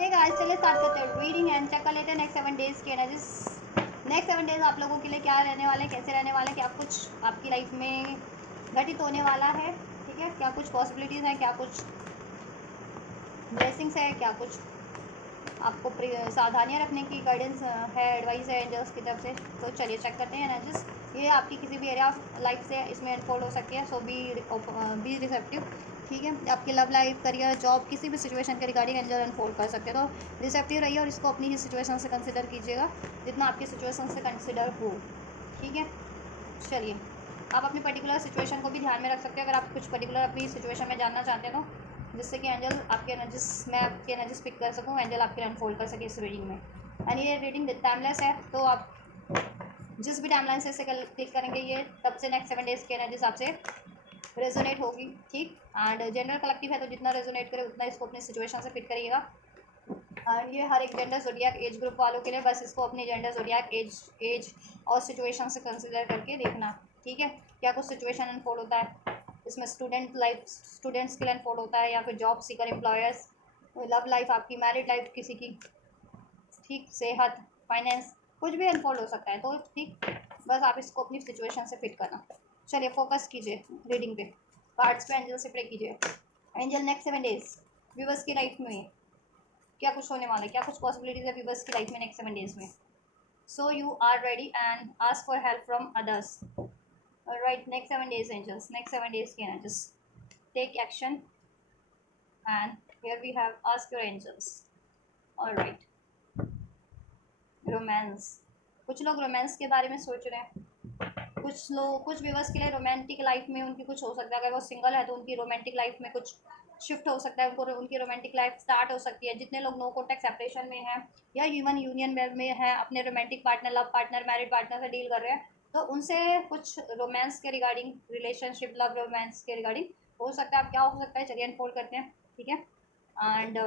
ठीक है, आज चलिए स्टार्ट करते हैं रीडिंग एंड चेक कर लेते हैं नेक्स्ट 7 डेज़ के एनर्जीज। नेक्स्ट 7 डेज़ आप लोगों के लिए क्या रहने वाले हैं, कैसे रहने वाले हैं, क्या कुछ आपकी लाइफ में घटित होने वाला है। ठीक है, क्या कुछ पॉसिबिलिटीज़ हैं, क्या कुछ ब्लेसिंग्स है, क्या कुछ आपको सावधानियाँ रखने की गाइडेंस है, एडवाइस है एंजल्स की तरफ से। तो चलिए चेक करते हैं एनर्जीज। ये आपकी किसी भी एरिया ऑफ लाइफ से इसमें अनफोल्ड हो सकती है, सो बी रिसेप्टिव। ठीक है, आपकी लव लाइफ, करियर, जॉब, किसी भी सिचुएशन के रिगार्डिंग एंजल अनफोल्ड कर सकते हैं, तो रिसेप्टिव रहिए और इसको अपनी ही सिचुएशन से कंसिडर कीजिएगा जितना आपकी सिचुएशन से कंसिडर हो। ठीक है, चलिए आप अपनी पर्टिकुलर सिचुएशन को भी ध्यान में रख सकते हैं अगर आप कुछ पर्टिकुलर अपनी सिचुएशन में जानना चाहते हैं, तो जिससे कि एंजल आपके एनर्जीज, मैं आपकी एनर्जीज पिक कर सकूँ, एंजल आपके लिए अनफोल्ड कर सके इस रीडिंग में। एंड ये रीडिंग टाइमलेस है, तो आप जिस भी टाइमलाइन से इसे क्लिक करेंगे ये तब से नेक्स्ट 7 डेज़ की एनर्जीज आपसे रेजोनेट होगी। ठीक, एंड जनरल कलेक्टिव है, तो जितना रेजोनेट करे उतना इसको अपनी सिचुएशन से फिट करिएगा। एंड ये हर एक जेंडर ज़ोडिएक एज ग्रुप वालों के लिए, बस इसको अपनी जेंडर ज़ोडिएक एज और सिचुएशन से कंसिडर करके देखना। ठीक है, क्या कुछ सिचुएशन अनफोल्ड होता है इसमें, स्टूडेंट्स के लिए अनफोल्ड होता है, या फिर job seeker employers, love life आपकी, मैरिड लाइफ किसी की, ठीक, सेहत, फाइनेंस, कुछ भी अनफोल्ड हो सकता है। तो ठीक, बस आप इसको अपनी सिचुएशन से फिट करना। चलिए फोकस कीजिए रीडिंग पे, कार्ड्स पे एंजल से प्रे कीजिए। एंजल नेक्स्ट 7 डेज व्यूवर्स की लाइफ में क्या कुछ होने वाला है, क्या कुछ पॉसिबिलिटीज है व्यूवर्स की लाइफ में नेक्स्ट 7 डेज में। So you are ready and ask for help from others. Right, next 7 days angels, next 7 days की energies, take action and here we have ask your angels. Alright, romance, कुछ लोग romance के बारे में सोच रहे हैं, कुछ व्यूवर्स के लिए रोमांटिक लाइफ में उनकी कुछ हो सकता है। अगर वो सिंगल है तो उनकी रोमांटिक लाइफ में कुछ शिफ्ट हो सकता है, उनको उनकी रोमांटिक लाइफ स्टार्ट हो सकती है। जितने लोग नो कॉन्टैक्ट सेपरेशन में हैं या इवन यूनियन में है, अपने romantic partner, love partner, married partner से डील कर रहे हैं, तो उनसे कुछ रोमांस के रिगार्डिंग, रिलेशनशिप, लव रोमांस के रिगार्डिंग हो सकता है। अब क्या हो सकता है, चलिए अनफोल्ड करते हैं। ठीक है, एंड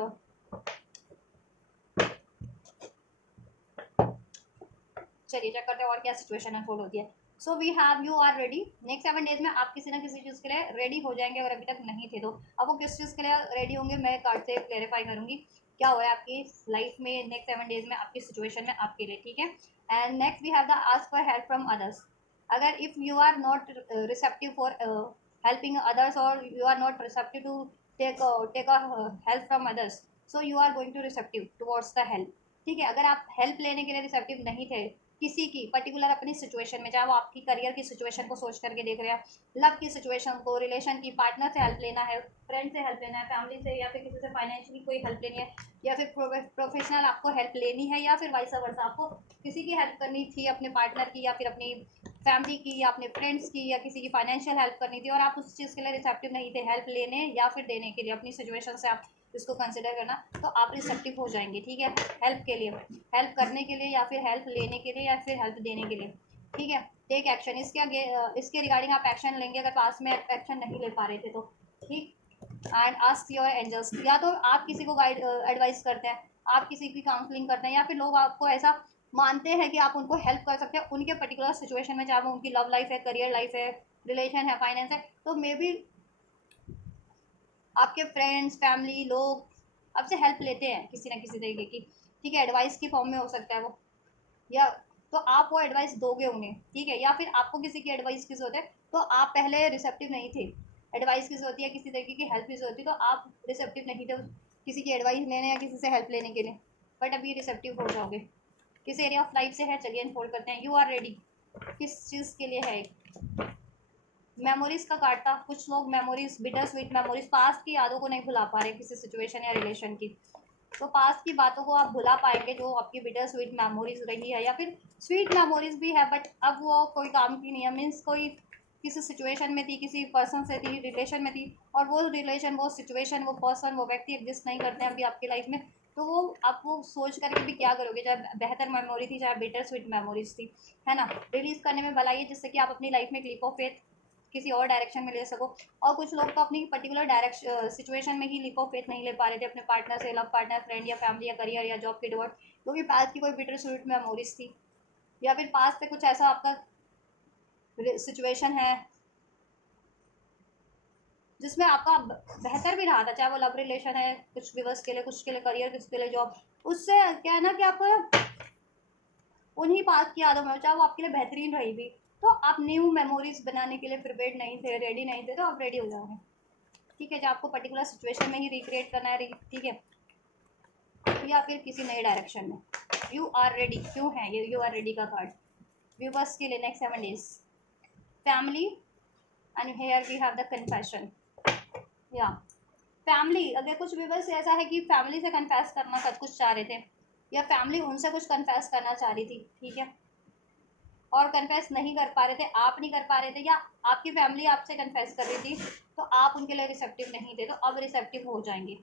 चलिए चेक करते हैं और क्या सिचुएशन अनफोल्ड होती है। So we have you are ready, next 7 days में आप किसी ना किसी चीज़ के लिए रेडी हो जाएंगे अगर अभी तक नहीं थे तो। अब वो किस चीज़ के लिए रेडी होंगे मैं कार्ड से क्लेरिफाई करूंगी क्या हो रहा है आपकी लाइफ में नेक्स्ट 7 डेज में, आपकी सिचुएशन में, आपके लिए। ठीक है, and next we have the ask for help from others. अगर if you are not receptive for helping others, और you are not receptive to take a help from others, so you are going to receptive towards the help. ठीक है, अगर आप help लेने के लिए receptive नहीं थे किसी की पर्टिकुलर अपनी सिचुएशन में, चाहे वो आपकी करियर की सिचुएशन को सोच करके देख रहे हैं, लव की सिचुएशन को, रिलेशन की, पार्टनर से हेल्प लेना है, फ्रेंड से हेल्प लेना है, फैमिली से, या फिर किसी से फाइनेंशियली कोई हेल्प लेनी है, या फिर प्रोफेशनल आपको हेल्प लेनी है, या फिर वाइस वर्सा आपको किसी की हेल्प करनी थी, अपने पार्टनर की या फिर अपनी फैमिली की या अपने फ्रेंड्स की, या किसी की फाइनेंशियल हेल्प करनी थी, और आप उस चीज़ के लिए रिसेप्टिव नहीं थे हेल्प लेने या फिर देने के लिए, अपनी सिचुएशन से आप इसको कंसिडर करना, तो आप रिसेप्टिव हो जाएंगे। ठीक है, हेल्प के लिए, हेल्प करने के लिए, या फिर हेल्प लेने के लिए, या फिर हेल्प देने के लिए। ठीक है, टेक एक्शन, इसके रिगार्डिंग आप एक्शन लेंगे अगर पास में एक्शन नहीं ले पा रहे थे तो। ठीक, एंड आस्क योर एंजल्स, या तो आप किसी को गाइड एडवाइस करते हैं, आप किसी की काउंसलिंग करते हैं, या फिर लोग आपको ऐसा मानते हैं कि आप उनको हेल्प कर सकते हैं उनके पर्टिकुलर सिचुएशन में, चाहे वो उनकी लव लाइफ है, करियर लाइफ है, रिलेशन है, फाइनेंस है, तो मे बी आपके फ्रेंड्स, फैमिली, लोग आपसे हेल्प लेते हैं किसी ना किसी तरीके की। ठीक है, एडवाइस की फॉर्म में हो सकता है वो, या तो आप वो एडवाइस दोगे उन्हें। ठीक है, या फिर आपको किसी की एडवाइस की ज़रूरत है, तो आप पहले रिसेप्टिव नहीं थे, एडवाइस की ज़रूरत है, किसी तरीके की हेल्प की ज़रूरत थी, तो आप रिसेप्टिव नहीं थे किसी की एडवाइस लेने या किसी से हेल्प लेने के लिए, बट अभी रिसेप्टिव हो जाओगे। किस एरिया ऑफ लाइफ से है, चलिए अनफोल्ड करते हैं। यू आर रेडी, किस चीज़ के लिए है। मेमोरीज का कार्ड था, कुछ लोग memories, bitter sweet memories, past की यादों को नहीं भुला पा रहे किसी सिचुएशन या रिलेशन की, तो पास्ट की बातों को आप भुला पाएंगे जो आपकी बिटर स्वीट मेमोरीज रही है, या फिर स्वीट मेमोरीज भी है बट अब वो कोई काम की नहीं है, मीन्स कोई किसी सिचुएशन में थी, किसी पर्सन से थी, रिलेशन में थी, और वो रिलेशन, वो सिचुएशन, वो पर्सन, वो व्यक्ति एग्जिस्ट नहीं करते हैं अभी आपकी लाइफ में, तो वो आप वो सोच करके भी क्या करोगे, चाहे बेहतर मेमोरी थी, चाहे बिटर स्वीट मेमोरीज थी, है ना, रिलीज करने में भलाई है, जिससे कि आप अपनी लाइफ में क्लिप ऑफ फेथ किसी और डायरेक्शन में ले सको। और कुछ लोग तो अपनी पर्टिकुलर डायरेक्शन सिचुएशन में ही लीप ऑफ फेथ नहीं ले पा रहे थे अपने पार्टनर से, लव पार्टनर, फ्रेंड या फैमिली या करियर या जॉब के टुवर्ड, क्योंकि पास्ट की कोई बिटर स्वीट मेमोरीज थी, या फिर पास्ट पे कुछ ऐसा आपका सिचुएशन है जिसमें आपका बेहतर भी रहा था, चाहे वो लव रिलेशन है, कुछ व्यूवर्स के लिए, कुछ के लिए करियर, कुछ के लिए जॉब। उससे क्या है ना कि आप उन्हीं पास की यादों में, चाहे वो आपके लिए बेहतरीन रही भी, तो आप न्यू मेमोरीज बनाने के लिए प्रिपेयर्ड नहीं थे, रेडी नहीं थे, तो आप रेडी हो जाओगे। ठीक है, जो आपको पर्टिकुलर सिचुएशन में ही रिक्रिएट करना है, ठीक है, या फिर किसी नए डायरेक्शन में। यू आर रेडी क्यों है ये यू आर रेडी का कार्ड व्यूवर्स के लिए next 7 days। Family, and here we have the confession. या फैमिली, अगर कुछ व्यूवर्स ऐसा है कि फैमिली से कन्फेस करना सब कुछ चाह रहे थे, या फैमिली उनसे कुछ कन्फेस करना चाह रही थी, ठीक है, और कन्फेस नहीं कर पा रहे थे, आप नहीं कर पा रहे थे, या आपकी फैमिली आपसे कन्फेस कर रही थी तो आप उनके लिए रिसेप्टिव नहीं थे, तो अब रिसेप्टिव हो जाएंगे।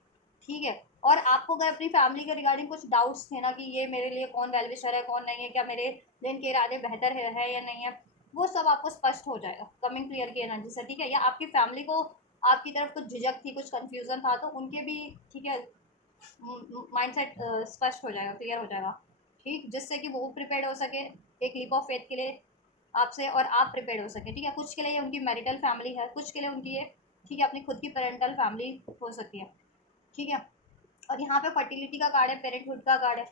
ठीक है, और आपको अगर अपनी फैमिली के रिगार्डिंग कुछ डाउट्स थे ना कि ये मेरे लिए कौन वेलविशर है, कौन नहीं है, क्या मेरे दिन के इरादे बेहतर है या नहीं है, वो सब आपको स्पष्ट हो जाएगा कमिंग क्लियर की एनर्जी से। ठीक है, या आपकी फैमिली को आपकी तरफ कुछ झिझक थी, कुछ कन्फ्यूजन था, तो उनके भी, ठीक है, माइंडसेट स्पष्ट हो जाएगा, क्लियर हो जाएगा। ठीक, जिससे कि वो प्रिपेयर्ड हो सके एक लीप ऑफ फेथ के लिए आपसे, और आप प्रिपेयर्ड हो सके। ठीक है, कुछ के लिए उनकी मैरिटल फैमिली है, कुछ के लिए उनकी ये, ठीक है, अपनी खुद की पेरेंटल फैमिली हो सकती है। ठीक है, और यहाँ पे फर्टिलिटी का कार्ड है, पेरेंटहुड का कार्ड है।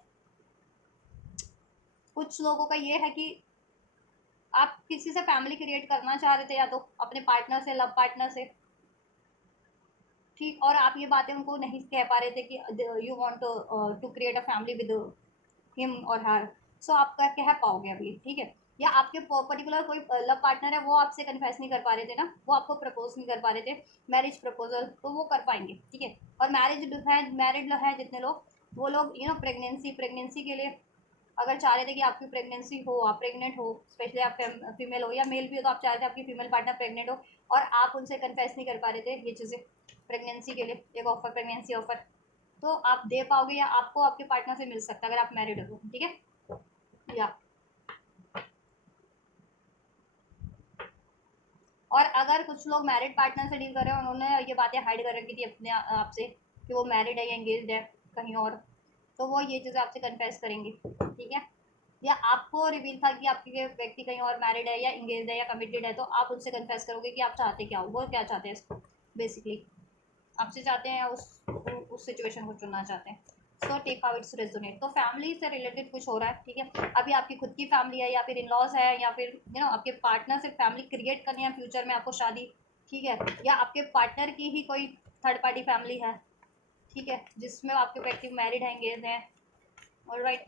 कुछ लोगों का ये है कि आप किसी से फैमिली क्रिएट करना चाह रहे थे, या तो अपने पार्टनर से, लव पार्टनर से, ठीक, और आप ये बातें उनको नहीं कह पा रहे थे कि you want to create a family with him और हर, सो आप कह पाओगे अभी। ठीक है, या आपके पर्टिकुलर कोई लव पार्टनर है, वो आपसे कन्फेस नहीं कर पा रहे थे ना, वो आपको प्रपोज नहीं कर पा रहे थे मैरिज प्रपोजल, तो वो कर पाएंगे। ठीक है, और मैरिड है जितने लोग, वो लोग प्रेगनेंसी के लिए अगर चाह रहे थे कि आपकी प्रेगनेंसी हो, आप प्रेग्नेंट हो, स्पेशली आप फीमेल हो या मेल भी हो, तो आप चाह रहे थे आपकी फीमेल पार्टनर प्रेग्नेंट हो, और आप उनसे कन्फेस नहीं कर पा रहे थे ये चीज़ें प्रेगनेंसी के लिए, एक ऑफर, प्रेगनेंसी ऑफर, तो आप दे पाओगे, या आपको आपके पार्टनर से मिल सकता है अगर आप मैरिड हो तो। ठीक है, या और अगर कुछ लोग मैरिड पार्टनर से डील कर रहे हैं, उन्होंने ये बातें हाइड कर रखी थी अपने आप से कि वो मैरिड है या एंगेज्ड है कहीं और, तो वो ये चीज़ें आपसे कन्फेस करेंगे। ठीक है, या आपको रिवील था कि आपके व्यक्ति कहीं और मैरिड है या इंगेज है या कमिटेड है, तो आप उनसे कन्फेस करोगे कि आप चाहते क्या हो, वो क्या चाहते हैं बेसिकली, आपसे चाहते हैं या उस सिचुएशन को चुनना चाहते हैं। So take how it's resonate. तो फैमिली से रिलेटेड कुछ हो रहा है। ठीक है, अभी आपकी खुद की फैमिली है, या फिर इन लॉज है, या फिर आपके पार्टनर से फैमिली क्रिएट करनी है फ्यूचर में आपको शादी। ठीक है, या आपके पार्टनर की ही कोई थर्ड पार्टी फैमिली है, ठीक है, जिसमें आपके व्यक्ति मैरिड हैं, एंगेज हैं, ऑलराइट,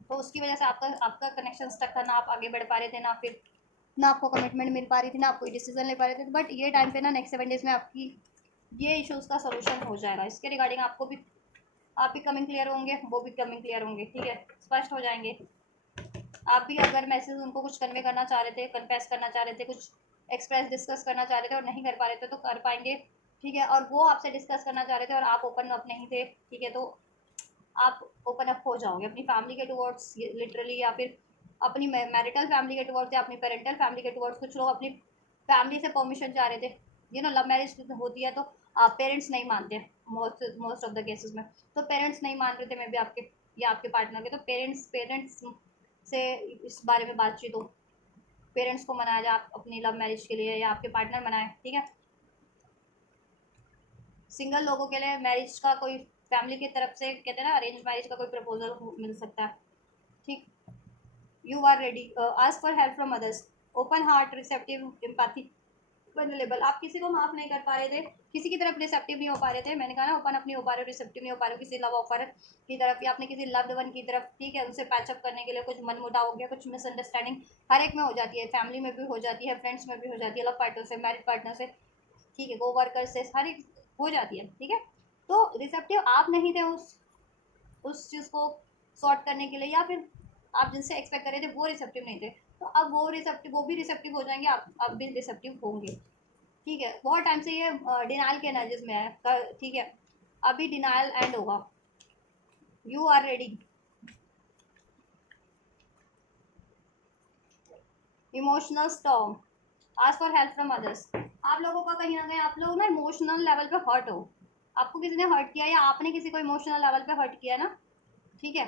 तो उसकी वजह से आपका आपका कनेक्शन स्टक था, ना आप आगे बढ़ पा रहे थे, ना फिर ना आपको कमिटमेंट मिल पा रही थी, ना आप कोई डिसीजन ले पा रहे थे। बट ये टाइम पे ना नेक्स्ट 7 days में आपकी ये इश्यूज़ का सोल्यूशन हो जाएगा। इसके रिगार्डिंग आपको भी, आप भी कमिंग क्लियर होंगे, वो भी कमिंग क्लियर होंगे। ठीक है, स्पष्ट हो जाएंगे। आप भी अगर मैसेज उनको कुछ कन्वे करना चाह रहे थे, कन्फेस करना चाह रहे थे, कुछ एक्सप्रेस डिस्कस करना चाह रहे थे और नहीं कर पा रहे थे, तो कर पाएंगे। ठीक है, और वो आपसे डिस्कस करना चाह रहे थे और आप ओपन अप नहीं थे, ठीक है, तो आप ओपन अप हो जाओगे अपनी फैमिली के टुवर्ड्स लिटरली, या फिर अपनी मैरिटल फैमिली के टुवर्ड्स, या अपनी पेरेंटल फैमिली के टुवर्ड्स। कुछ लोग अपनी फैमिली से परमिशन चाह रहे थे, लव मैरिज होती है तो पेरेंट्स नहीं मानते मोस्ट ऑफ द केसेस में, तो पेरेंट्स नहीं मान रहे थे मे भी आपके या आपके पार्टनर के, तो पेरेंट्स से इस बारे में बातचीत हो, पेरेंट्स को मनाया जाए आप अपनी लव मैरिज के लिए, या आपके पार्टनर मनाए। ठीक है, सिंगल लोगों के लिए मैरिज का कोई फैमिली की तरफ से, कहते हैं ना, अरेंज मैरिज का कोई प्रपोजल मिल सकता है। ठीक, you are ready, ask for help from others, open heart, receptive, empathy, vulnerable. आप किसी को माफ नहीं कर पा रहे थे, किसी की तरफ रिसेप्टिव नहीं हो पा रहे थे, मैंने कहा ना, ओपन अप नहीं हो पा रहे, रिसेप्टिव नहीं हो पा रहे, किसी लव ऑफर की तरफ, या आपने किसी लव्ड वन की तरफ, ठीक है, उनसे पैचअप करने के लिए कुछ मनमुटाव हो गया, कुछ मिसअंडरस्टैंडिंग हर एक में हो जाती है, फैमिली में भी हो जाती है, फ्रेंड्स में भी हो जाती है, लव पार्टनर से, मैरिड पार्टनर से, ठीक है, को वर्कर से, हर एक हो जाती है। ठीक है, तो रिसेप्टिव आप नहीं थे उस चीज़ को सॉर्ट करने के लिए, या फिर आप जिनसे एक्सपेक्ट कर रहे थे वो रिसेप्टिव नहीं थे, तो अब वो भी रिसेप्टिव हो जाएंगे, आप भी रिसेप्टिव होंगे। ठीक है, बहुत टाइम से ये डिनाइल के एनर्जीज में है। ठीक है, अभी डिनाइल एंड होगा, you are ready. Emotional storm, ask for help from others. आप लोगों का कहीं ना कहीं, आप लोग ना इमोशनल लेवल पे हर्ट हो, आपको किसी ने हर्ट किया, या आपने किसी को इमोशनल लेवल पे हर्ट किया ना। ठीक है,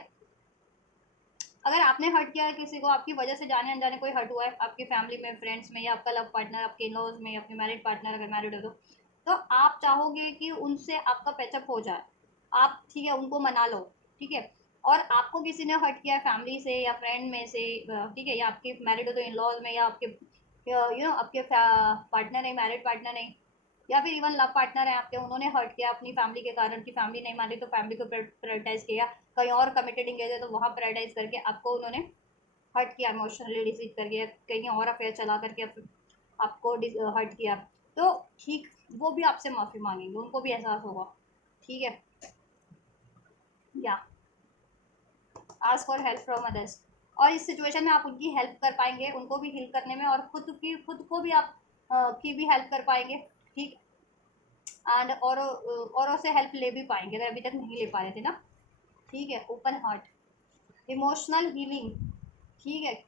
अगर आपने हर्ट किया है किसी को, आपकी वजह से जाने अनजाने कोई हर्ट हुआ है आपकी फैमिली में, फ्रेंड्स में, या आपका लव पार्टनर, आपके इन लॉज में, अपने मैरिड पार्टनर अगर मैरिड हो तो आप चाहोगे कि उनसे आपका पैचअप हो जाए, आप ठीक है उनको मना लो, ठीक है। और आपको किसी ने हर्ट किया फैमिली से या फ्रेंड में से, ठीक है, या आपके मैरिड हो तो इन लॉज में, या आपके आपके पार्टनर है, मैरिड पार्टनर है, या फिर इवन लव पार्टनर है आपके, उन्होंने हर्ट किया अपनी फैमिली के कारण कि फैमिली नहीं मानी तो फैमिली को प्रायोरिटाइज किया, कहीं और कमिटेड इंगेज है तो वहाँ प्रायोरिटाइज करके आपको उन्होंने हर्ट किया, इमोशनली डिसीव करके, कहीं और अफेयर चला करके आपको हर्ट किया, तो ठीक वो भी आपसे माफ़ी मांगेंगे, उनको भी एहसास होगा, ठीक है। या ask for help from others, और इस सिचुएशन में आप उनकी हेल्प कर पाएंगे, उनको भी हील करने में, और खुद को भी आप की भी हेल्प कर पाएंगे, ठीक। एंड औरों से हेल्प ले भी पाएंगे अगर अभी तक नहीं ले पा रहे थे ना, ठीक है। ओपन हार्ट, इमोशनल हीलिंग, ठीक है,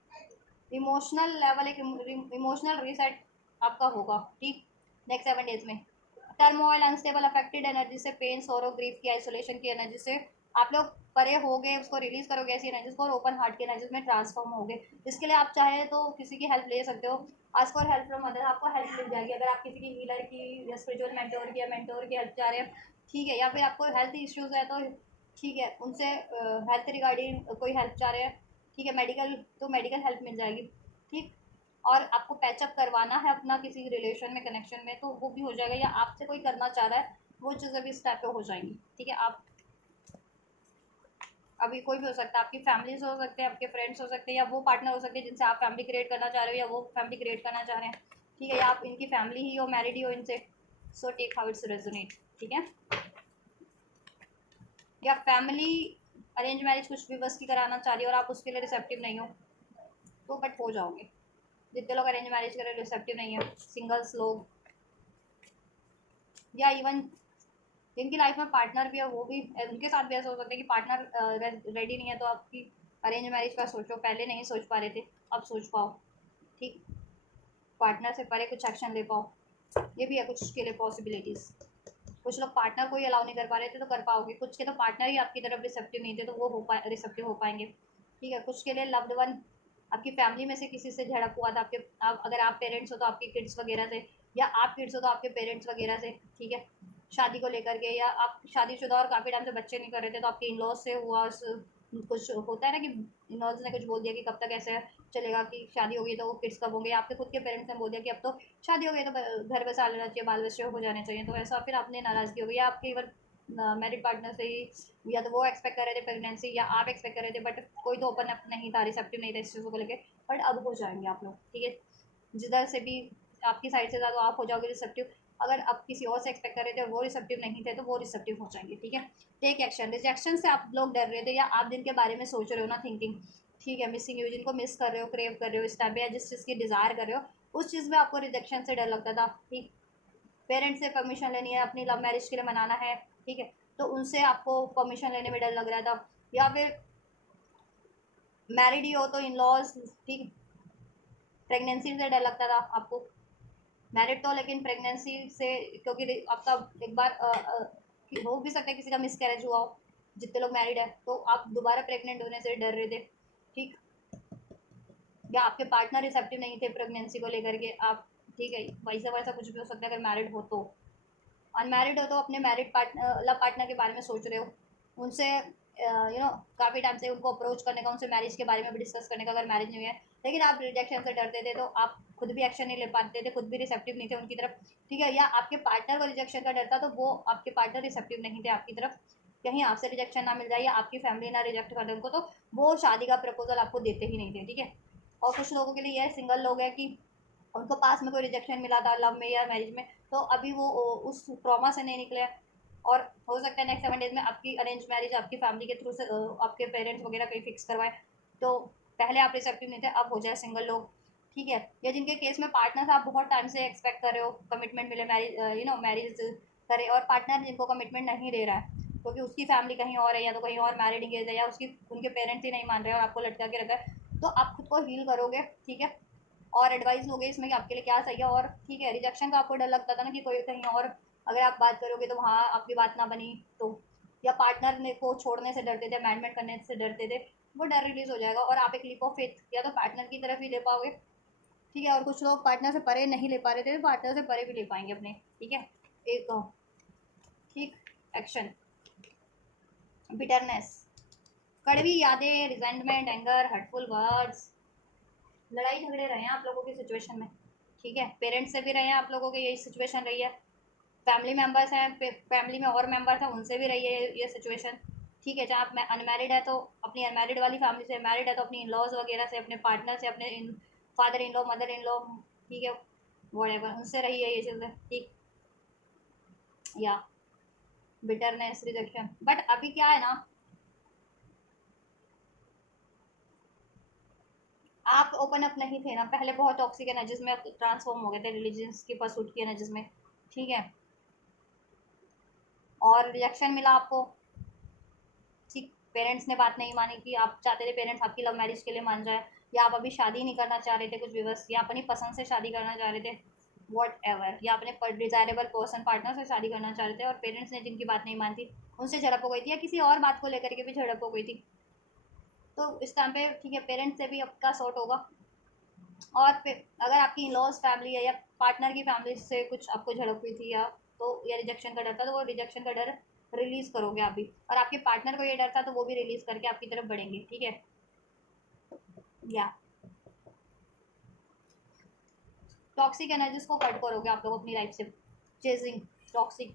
इमोशनल लेवल, एक इमोशनल रीसेट आपका होगा, ठीक। नेक्स्ट 7 डेज में टर्मोइल, अनस्टेबल, अफेक्टेड एनर्जी से, पेन, सोरो, ग्रीफ की, आइसोलेशन की एनर्जी से आप लोग परे हो गए, उसको रिलीज करोगे ऐसी एनर्जीज को, और ओपन हार्ट की एनर्जीज में ट्रांसफॉर्म हो गए। इसके लिए आप चाहे तो किसी की हेल्प ले सकते हो, ask for help from other, आपको हेल्प मिल जाएगी अगर आप किसी की हीलर की या स्पिरिचुअल मेंटोर की या मेंटोर की हेल्प चाह रहे हैं, ठीक है। या फिर आपको हेल्थ इश्यूज है तो ठीक है, उनसे हेल्थ रिगार्डिंग कोई हेल्प चाह रहे हैं, ठीक है। मेडिकल तो मेडिकल हेल्प मिल जाएगी, ठीक। और आपको पैचअप करवाना है अपना किसी रिलेशन में, कनेक्शन में, तो वो भी हो जाएगा, या आपसे कोई करना चाह रहा है, वो चीज़ें भी इस टाइप पे हो जाएंगी, ठीक है। आप अभी कोई भी हो सकता है, आपकी फैमिली से हो सकते हैं, आपके फ्रेंड्स हो सकते हैं, या वो पार्टनर हो सकते हैं जिनसे आप फैमिली क्रिएट करना चाह रहे हो, या वो फैमिली क्रिएट करना चाह रहे हैं, ठीक है। या आप इनकी फैमिली ही हो, मैरिड ही हो इनसे, so take how it's resonate, ठीक है। या फैमिली अरेंज मैरिज कुछ भी बस की कराना चाह रही है और आप उसके लिए रिसेप्टिव नहीं हो, तो बट हो जाओगे। जितने लोग अरेंज मैरिज कर रहे रिसेप्टिव नहीं है, सिंगल्स लोग, या इवन जिनकी लाइफ में पार्टनर भी है, वो भी उनके साथ भी ऐसा हो सकता है कि पार्टनर रेडी नहीं है, तो आपकी अरेंज मैरिज का सोचो, पहले नहीं सोच पा रहे थे, अब सोच पाओ, ठीक। पार्टनर से परे कुछ एक्शन ले पाओ, ये भी है कुछ के लिए पॉसिबिलिटीज़। कुछ लोग पार्टनर को ही अलाउ नहीं कर पा रहे थे तो कर पाओगे, कुछ के तो पार्टनर ही आपकी तरफ रिसेप्टिव नहीं थे तो वो रिसेप्टिव हो पाएंगे, ठीक है। कुछ के लिए लव्ड वन, आपकी फैमिली में से किसी से झड़प हुआ था, अगर आप पेरेंट्स हो तो आपके किड्स वगैरह से, या आप किड्स हो तो आपके पेरेंट्स वगैरह से, ठीक है, शादी को लेकर के, या आप शादीशुदा और काफ़ी टाइम से बच्चे नहीं कर रहे थे तो आपके इन लॉज से हुआ, कुछ होता है ना कि इन लॉज ने कुछ बोल दिया कि कब तक ऐसे चलेगा, कि शादी हो गई तो किड्स कब होंगे, आपके खुद के पेरेंट्स ने बोल दिया कि अब तो शादी हो गई तो घर बसा लेना चाहिए, बाल बच्चे हो जाने चाहिए, तो ऐसा फिर आपने नाराज़गी हो गई, या आपके इवन मैरिड पार्टनर से ही, या तो वो एक्सपेक्ट कर रहे थे प्रेगनेंसी, या आप एक्सपेक्ट कर रहे थे, बट कोई तो ओपन अप नहीं था, रिसेप्टिव नहीं था इस चीज़ों को लेकर, बट अब हो जाएंगे आप लोग, ठीक है। जिधर से भी आपकी साइड से था तो आप हो जाओगे रिसेप्टिव, अगर आप किसी और से एक्सपेक्ट कर रहे थे और वो रिसेप्टिव नहीं थे तो वो रिसेप्टिव हो जाएंगे, ठीक है। टेक एक्शन, रिजेक्शन से आप लोग डर रहे थे, या आप जिनके बारे में सोच रहे हो ना, थिंकिंग, ठीक है, मिसिंग यू, जिनको मिस कर रहे हो, क्रेव कर रहे हो इस टाइम पे, या जिस चीज़ की डिज़ायर कर रहे हो, उस चीज़ में आपको रिजेक्शन से डर लगता था, ठीक। पेरेंट्स से परमिशन लेनी है, अपनी लव मैरिज के लिए मनाना है, ठीक है, तो उनसे आपको परमिशन लेने में डर लग रहा था, या फिर मैरिड ही हो तो इन लॉज, ठीक, प्रेगनेंसी से डर लगता था आपको, मैरिड तो, लेकिन प्रेगनेंसी से, क्योंकि आपका एक बार हो भी सकता है किसी का मिस कैरेज हुआ हो, जितने लोग मैरिड है, तो आप दोबारा प्रेग्नेंट होने से डर रहे थे, ठीक। या आपके पार्टनर रिसेप्टिव नहीं थे प्रेगनेंसी को लेकर के, आप, ठीक है, वैसा वैसा कुछ भी हो सकता है अगर मैरिड हो तो। अनमैरिड हो तो अपने मैरिड पार्टनर, लव पार्टनर के बारे में सोच रहे हो, उनसे काफ़ी टाइम से उनको अप्रोच करने का, उनसे मैरिज के बारे में भी डिस्कस करने का अगर मैरिज नहीं है, लेकिन आप रिजेक्शन से डरते थे तो आप खुद भी एक्शन नहीं ले पाते थे, खुद भी रिसेप्टिव नहीं थे उनकी तरफ, ठीक है। या आपके पार्टनर को रिजेक्शन का डर था तो वो आपके पार्टनर रिसेप्टिव नहीं थे आपकी तरफ, कहीं आपसे रिजेक्शन ना मिल जाए या आपकी फैमिली ना रिजेक्ट कर दे उनको, तो वो शादी का प्रपोजल आपको देते ही नहीं थे, ठीक है। और कुछ लोगों के लिए यह सिंगल लोग है कि उनको पास में कोई रिजेक्शन मिला था लव में या मैरिज में, तो अभी वो उस ट्रॉमा से नहीं निकले, और हो सकता है नेक्स्ट 7 डेज में आपकी अरेंज मैरिज आपकी फैमिली के थ्रू से आपके पेरेंट्स वगैरह कहीं फिक्स करवाए, तो पहले आप रिसेप्टिव नहीं थे, अब हो जाए सिंगल लोग, ठीक है। या जिनके केस में पार्टनर आप बहुत टाइम से एक्सपेक्ट कर रहे हो कमिटमेंट मिले, मैरिज मैरिज करे, और पार्टनर जिनको कमिटमेंट नहीं दे रहा है क्योंकि उसकी फैमिली कहीं और है, या तो कहीं और मैरिड इंगेज है, या उसकी उनके पेरेंट्स ही नहीं मान रहे और आपको लटका के रखा है, तो आप खुद को हील करोगे, ठीक है। और एडवाइस लोगे इसमें कि आपके लिए क्या सही है, और ठीक है, रिजेक्शन का आपको डर लगता था ना कि कोई कहीं और अगर आप बात करोगे तो वहाँ आपकी बात ना बनी तो, या पार्टनर ने को छोड़ने से डरते थे, अमेंडमेंट करने से डरते थे, वो डर रिलीज हो जाएगा और आप एक लीप ऑफ फेथ या तो पार्टनर की तरफ ही ले पाओगे, ठीक है। और कुछ लोग पार्टनर से परे नहीं ले पा रहे थे, पार्टनर से परे भी ले पाएंगे अपने, ठीक है। एक ठीक एक्शन, बिटरनेस, कड़वी यादें, रिजेंटमेंट, एंगर, हर्टफुल वर्ड्स, लड़ाई झगड़े रहे हैं आप लोगों की सिचुएशन में, ठीक है। पेरेंट्स से भी रहे हैं आप लोगों की, यही सिचुएशन रही है। फैमिली मेम्बर्स हैं, फैमिली में और मेम्बर्स हैं, उनसे भी रही है ये सिचुएशन, ठीक है। जहाँ आप अनमैरिड है तो अपनी अनमैरिड वाली फैमिली से, मैरिड है तो अपनी इन लॉज वगैरह से, अपने पार्टनर से, अपने father in law, mother in law, ठीक है, वॉट उनसे रही है ये चीज़ें, ठीक। या बिटरनेस, रिजेक्शन, बट अभी क्या है ना, आप ओपन अप नहीं थे ना पहले, बहुत टॉक्सिक एनर्जी में ट्रांसफॉर्म हो गए थे, रिलीजन्स की परसूट की एनर्जी में, ठीक है। और रिजेक्शन मिला आपको, ठीक। पेरेंट्स ने बात नहीं मानी कि आप चाहते थे पेरेंट्स आपकी लव मैरिज के लिए मान जाए, या आप अभी शादी नहीं करना चाह रहे थे कुछ भी, बस या अपनी पसंद से शादी करना चाह रहे थे, वॉट एवर, या अपने डिजायरेबल पर्सन पार्टनर से शादी करना चाह रहे थे, और पेरेंट्स ने जिनकी बात नहीं मानती उनसे झड़प हो गई थी, या किसी और बात को लेकर के भी झड़प हो गई थी। तो इस टाइम पे ठीक है, पेरेंट्स से भी आपका सॉर्ट होगा। और फिर अगर आपकी इन लॉज फैमिली है या पार्टनर की फैमिली से कुछ आपको झड़प हुई थी, या तो या रिजेक्शन का डर था, तो वो रिजेक्शन का डर रिलीज करोगे आप भी, और आपके पार्टनर को ये डर था तो वो भी रिलीज करके आपकी तरफ बढ़ेंगे, ठीक है। या टॉक्सिक एनर्जीज को कट करोगे आप लोग अपनी लाइफ से, चेजिंग टॉक्सिक,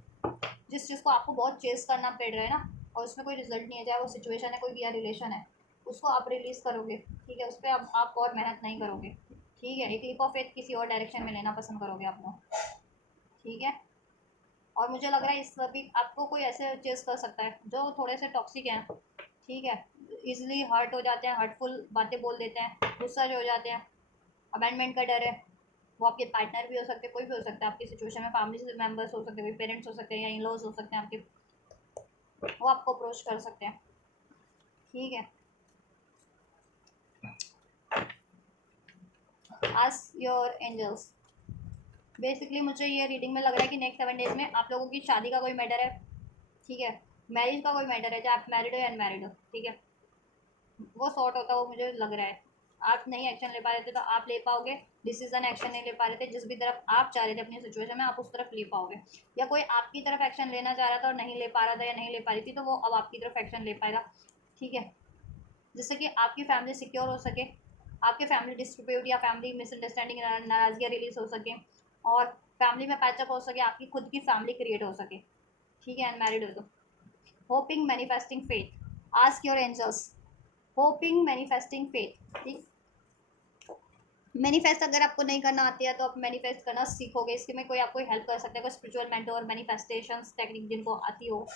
जिस चीज़ को आपको बहुत चेज करना पड़ रहा है ना, और उसमें कोई रिजल्ट नहीं है, चाहे वो सिचुएशन है कोई भी या रिलेशन है, उसको आप रिलीज करोगे, ठीक है। उस पर आप और मेहनत नहीं करोगे, ठीक है। एक लीप ऑफ फेथ किसी और डायरेक्शन में लेना पसंद करोगे आप लोग, ठीक है। और मुझे लग रहा है इस भी आपको कोई ऐसे चेज कर सकता है जो थोड़े से टॉक्सिक हैं, ठीक है, इजिली हर्ट हो जाते हैं, हर्टफुल बातें बोल देते हैं, गुस्सा जो हो जाते हैं, अबैंडमेंट का डर है। वो आपके पार्टनर भी हो सकते हैं, कोई भी हो सकता है आपकी सिचुएशन में, फैमिली मेम्बर्स हो सकते हैं, पेरेंट्स हो सकते हैं, या इन लॉज हो सकते हैं आपके, वो आपको अप्रोच कर सकते हैं, ठीक है। आस्क योर एंजल्स, बेसिकली मुझे ये रीडिंग में लग रहा है कि नेक्स्ट 7 डेज में आप लोगों की शादी का कोई मैटर है, ठीक है, मैरिज का कोई मैटर है, चाहे आप मैरिड हो या अनमैरिड हो, ठीक है, वो सॉर्ट होता है, वो मुझे लग रहा है। आप नहीं एक्शन ले पा रहे थे तो आप ले पाओगे, डिसीजन एक्शन नहीं ले पा रहे थे, जिस भी तरफ आप चाह रहे थे अपनी सिचुएशन में आप उस तरफ ले पाओगे, या कोई आपकी तरफ एक्शन लेना चाह रहा था और नहीं ले पा रहा था या नहीं ले पा रही थी, तो वो अब आपकी तरफ एक्शन ले पाएगा, ठीक है, जिससे कि आपकी फैमिली सिक्योर हो सके, आपके फैमिली डिस्ट्रीब्यूट या फैमिली मिसअंडरस्टैंडिंग, नाराजगियाँ रिलीज हो सके, और फैमिली में पैचअप हो सके, आपकी खुद की फैमिली क्रिएट हो सके, ठीक है, अनमैरिड हो तो। Hoping manifesting faith, ask your angels, hoping manifesting faith, ठीक। मैनिफेस्ट अगर आपको नहीं करना आती है तो आप मैनिफेस्ट करना सीखोगे, इसके में कोई आपको हेल्प कर सकता है, कोई स्पिरिचुअल मेंटोर, मैनिफेस्टेशन टेक्निक जिनको आती हो,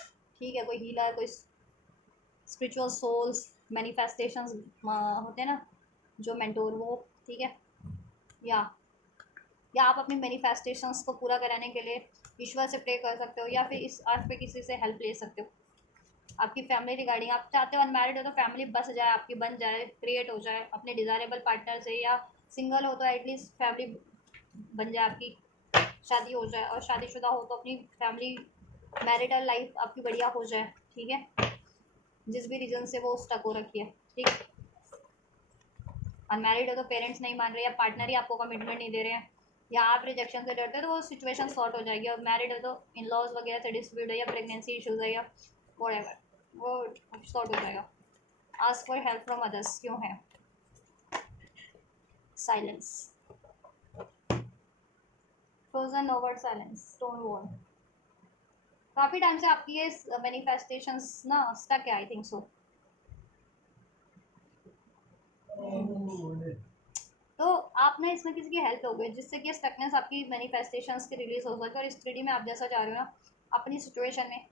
ठीक है, कोई हीलर, कोई स्पिरिचुअल सोल्स, मैनिफेस्टेशंस होते हैं ना जो मेंटोर, वो, ठीक है। या या आप अपनी मैनिफेस्टेशंस को पूरा कराने के लिए ईश्वर से प्रे कर सकते हो, या फिर इस अर्थ पे किसी से हेल्प ले सकते हो। आपकी फैमिली रिगार्डिंग, आप चाहते हो अनमैरिड हो तो फैमिली बस जाए आपकी, बन जाए, क्रिएट हो जाए अपने डिज़ायरेबल पार्टनर से, या सिंगल हो तो एटलीस्ट फैमिली बन जाए आपकी, शादी हो जाए, और शादीशुदा हो तो अपनी फैमिली मैरिटल लाइफ आपकी बढ़िया हो जाए, ठीक है, जिस भी रीज़न से वो स्टक हो रखी है, ठीक। अनमैरिड हो तो पेरेंट्स नहीं मान रहे, या पार्टनर ही आपको कमिटमेंट नहीं दे रहे हैं, या आप रिजेक्शन से डरते हो, तो वो सिचुएशन सॉर्ट हो जाएगी। और मैरिड हो तो इन लॉज वगैरह से डिस्प्यूट है, या प्रेगनेंसी इशूज़ है, या व्हाटएवर, वो सॉर्ट हो जाएगा। Ask for help from others क्यों है, silence, frozen over silence, stone wall, काफ़ी टाइम से आपकी ये मैनिफेस्टेशंस ना स्टक है, आई थिंक सो। तो आप ना इसमें किसी की हेल्प लोगे, जिससे कि स्टकनेस आपकी मैनिफेस्टेशंस की रिलीज हो सके, और इस 3D में आप जैसा चाह रहे हो ना अपनी सिचुएशन में,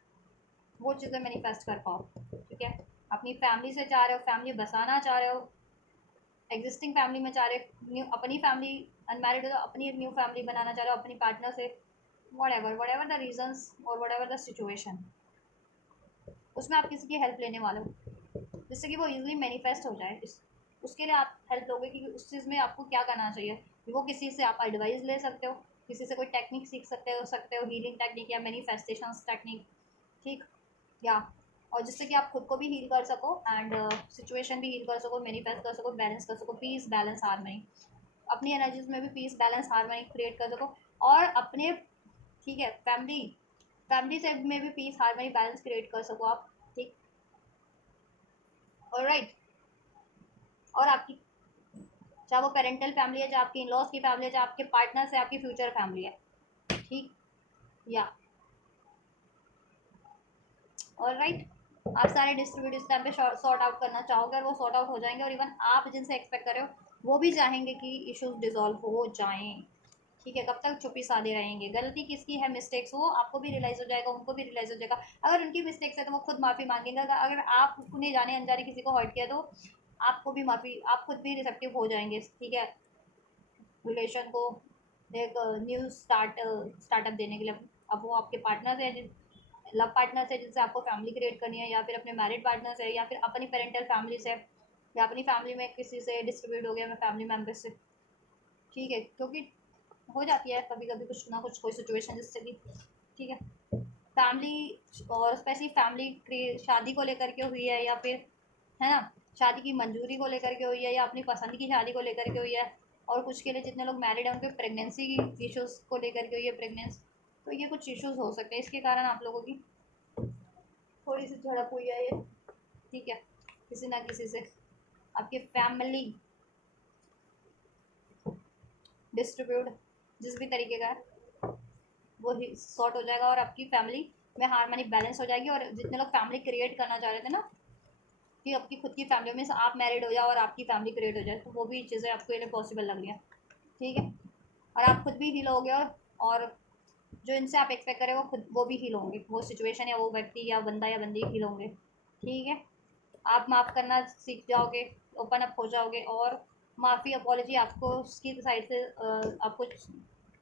वो चीज़ें मैनिफेस्ट कर पाओ, ठीक है। अपनी फैमिली से चाह रहे हो, फैमिली बसाना चाह रहे हो, एग्जिस्टिंग फैमिली में चाह रहे हो, न्यू अपनी फैमिली, अनमैरिड हो तो अपनी न्यू फैमिली बनाना चाह रहे हो अपनी पार्टनर से, वट एवर द रीजन्स और वट एवर द सिचुएशन, उसमें आप किसी की हेल्प लेने वाले हो, जिससे कि वो इजीली मैनिफेस्ट हो जाए। उसके लिए आप हेल्प लोगे कि उस चीज़ में आपको क्या करना चाहिए, वो किसी से आप एडवाइस ले सकते हो, किसी से कोई टेक्निक सीख सकते हो हीलिंग टेक्निक या मैनिफेस्टेशन टेक्निक, ठीक। या और जिससे कि आप खुद को भी हील कर सको, एंड सिचुएशन भी हील कर सको, मैनिफेस्ट कर सको, बैलेंस कर सको, पीस बैलेंस हारमनी, अपनी एनर्जीज में भी पीस बैलेंस हारमनी क्रिएट कर सको, और अपने ठीक है, फैमिली फैमिली से में भी पीस हार्मनी बैलेंस क्रिएट कर सको आप। ठीक, ऑलराइट। और आपकी, चाहे वो पेरेंटल फैमिली है, चाहे आपकी इन लॉज की फैमिली है, चाहे आपके पार्टनर से आपकी फ्यूचर फैमिली है, ठीक, या ऑलराइट। आप सारे डिस्ट्रीब्यूट इस टाइम पे सॉर्ट आउट करना चाहोगे और वो सॉर्ट आउट हो जाएंगे, और इवन आप जिनसे एक्सपेक्ट कर रहे हो वो भी चाहेंगे कि इश्यूज डिजॉल्व हो जाएं। ठीक है, कब तक चुप्पी साधे रहेंगे? गलती किसकी है, मिस्टेक्स, वो आपको भी रियलाइज हो जाएगा, उनको भी रियलाइज हो जाएगा। अगर उनकी मिस्टेक्स है तो वो खुद माफ़ी मांगेंगे, अगर आपने जाने अनजाने किसी को हर्ट किया तो आपको भी माफ़ी, आप खुद भी रिसेप्टिव हो जाएंगे। ठीक है, रिलेशन को एक न्यू स्टार्टअप देने के लिए। अब वो आपके पार्टनर है, लव पार्टनर से जिनसे आपको फैमिली क्रिएट करनी है, या फिर अपने मैरिड पार्टनर से, या फिर अपनी पेरेंटल फैमिली से, या अपनी फैमिली में किसी से डिस्ट्रीब्यूट हो गया, मैं फैमिली मेम्बर से। ठीक है, क्योंकि हो जाती है कभी कभी कुछ ना कुछ कोई सिचुएशन जिससे कि, ठीक है, फैमिली और स्पेशली फैमिली शादी को लेकर के हुई है, या फिर, है ना, शादी की मंजूरी को लेकर के हुई है, या अपनी पसंद की शादी को लेकर के हुई है, और कुछ के लिए जितने लोग मैरिड हैं उनके प्रेगनेंसी की इश्यूज़ को लेकर के हुई है, प्रेगनेंस, तो ये कुछ इश्यूज़ हो सकते हैं, इसके कारण आप लोगों की थोड़ी सी झड़प हुई है ये। ठीक है, किसी ना किसी से आपके फैमिली डिस्ट्रीब्यूट जिस भी तरीके का है वो सॉर्ट हो जाएगा, और आपकी फैमिली में हारमोनी बैलेंस हो जाएगी। और जितने लोग फैमिली क्रिएट करना चाह रहे थे ना कि आपकी खुद की फैमिली में से आप मैरिड हो जाओ और आपकी फैमिली क्रिएट हो जाए, तो वो भी चीज़ें आपके लिए पॉसिबल लग रही हैं। ठीक है, और आप खुद भी हील हो गए, और जो इनसे आप एक्सपेक्ट करें वो खुद वो भी हील होंगे, वो सिचुएशन या वो व्यक्ति या बंदा या बंदी हील होंगे। ठीक है, आप माफ़ करना सीख जाओगे, ओपन अप हो जाओगे, और माफ़ी अपॉलॉजी आपको उसकी साइड से आपको,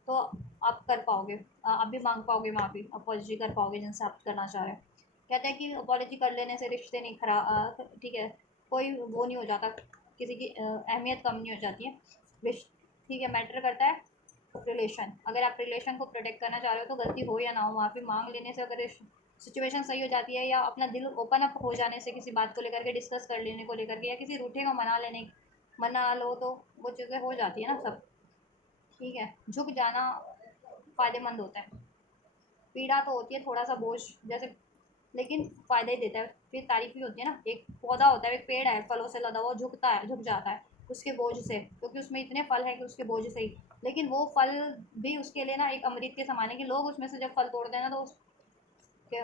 तो आप कर पाओगे, आप भी मांग पाओगे माफ़ी, अपॉलॉजी कर पाओगे जिनसे आप करना चाह रहे हैं। कहते हैं कि अपॉलॉजी कर लेने से रिश्ते नहीं खराब, ठीक है, कोई वो नहीं हो जाता, किसी की अहमियत कम नहीं हो जाती है। ठीक है, मैटर करता है रिलेशन। अगर आप रिलेशन को प्रोटेक्ट करना चाह रहे हो तो गलती हो या ना हो, माफ़ी मांग लेने से अगर सिचुएशन सही हो जाती है, या अपना दिल ओपन अप हो जाने से किसी बात को लेकर के, डिस्कस कर लेने को लेकर के, या किसी रूठे को मना लो, तो वो चीज़ें हो जाती है ना सब। ठीक है, झुक जाना फ़ायदेमंद होता है। पीड़ा तो होती है, थोड़ा सा बोझ जैसे, लेकिन फ़ायदा ही देता है, फिर तारीफ भी होती है ना। एक पौधा होता है, एक पेड़ है फलों से लदा हुआ, झुकता है, झुक जाता है उसके बोझ से, क्योंकि उसमें इतने फल हैं कि उसके बोझ से ही। लेकिन वो फल भी उसके लिए ना एक अमृत के समान है, कि लोग उसमें से जब फल तोड़ते हैं ना तो उसके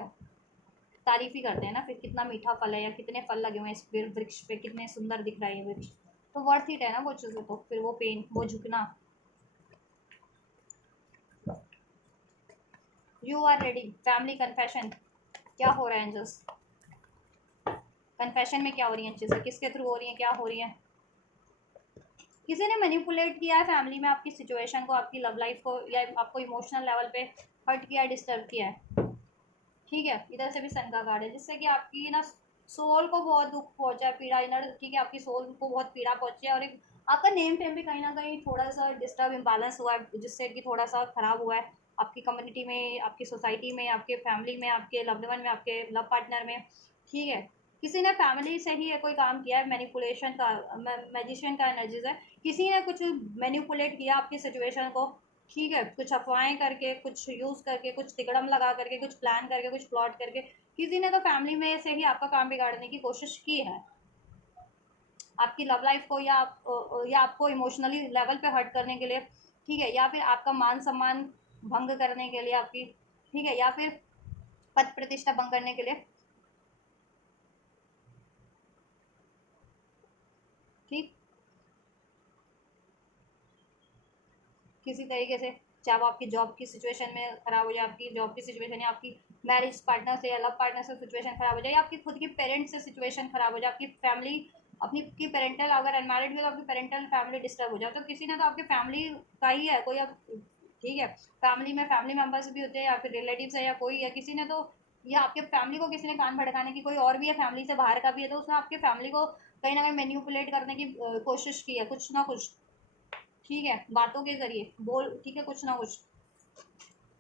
तारीफ ही करते हैं ना, फिर कितना मीठा फल है, या कितने फल लगे हुए हैं इस वृक्ष पे, कितने सुंदर दिख रहा है ये वृक्ष, तो वर्थ इट है ना वो चीज़ें। तो फिर वो पेन, वो झुकना। You are ready, family confession. क्या हो रहा है एंजल्स? कन्फेशन में क्या हो रही है चीज़ें, किसके थ्रू हो रही हैं, क्या हो रही है? किसी ने मैनिपुलेट किया है फैमिली में आपकी सिचुएशन को, आपकी लव लाइफ को, या आपको इमोशनल लेवल पे हर्ट किया है, डिस्टर्ब किया है। ठीक है, इधर से भी सन का कार्ड है, जिससे कि आपकी ना सोल को बहुत दुख पहुंचा है, पीड़ा इनर, ठीक है, आपकी सोल को बहुत पीड़ा पहुंची है, और एक आपका नेम टेम भी कहीं ना कहीं थोड़ा सा डिस्टर्ब इम्बैलेंस हुआ है, जिससे कि थोड़ा सा खराब हुआ है आपकी कम्युनिटी में, आपकी सोसाइटी में, आपके फैमिली में, आपके लव्ड वन में, आपके लव पार्टनर में। ठीक है, किसी ने फैमिली से ही कोई काम किया है, मैनिपुलेशन का, मैजिशियन का एनर्जीज है, किसी ने कुछ मैनिपुलेट किया आपकी सिचुएशन को। ठीक है, कुछ अफवाहें करके, कुछ यूज़ करके, कुछ तिकड़म लगा करके, कुछ प्लान करके, कुछ प्लॉट करके, किसी ने तो फैमिली में से ही आपका काम बिगाड़ने की कोशिश की है, आपकी लव लाइफ को, या आपको इमोशनली लेवल पे हर्ट करने के लिए। ठीक है, या फिर आपका मान सम्मान भंग करने के लिए आपकी, ठीक है, या फिर पद प्रतिष्ठा भंग करने के लिए। ठीक, किसी तरीके से, चाहे वो आपकी जॉब की सिचुएशन में खराब हो जाए, आपकी जॉब की सिचुएशन, या आपकी मैरिज पार्टनर से या लव पार्टनर से सिचुएशन खराब हो जाए, या आपकी खुद की पेरेंट्स से सिचुएशन खराब हो जाए, आपकी फैमिली, अपनी की पेरेंटल, अगर अनमैरिड भी तो आपकी पेरेंटल फैमिली डिस्टर्ब हो जाए, तो किसी ने तो आपकी फैमिली का ही है कोई अब। ठीक है, फैमिली में फैमिली मेम्बर्स भी होते हैं, या फिर रिलेटिव्स है, या कोई, या किसी ने तो, या आपके फैमिली को किसी ने कान भड़काने की, कोई और भी है फैमिली से बाहर का भी है, तो उसने आपके फैमिली को कहीं ना कहीं मैन्युपुलेट करने की कोशिश की है, कुछ ना कुछ। ठीक है, बातों के ज़रिए बोल, ठीक है, कुछ ना कुछ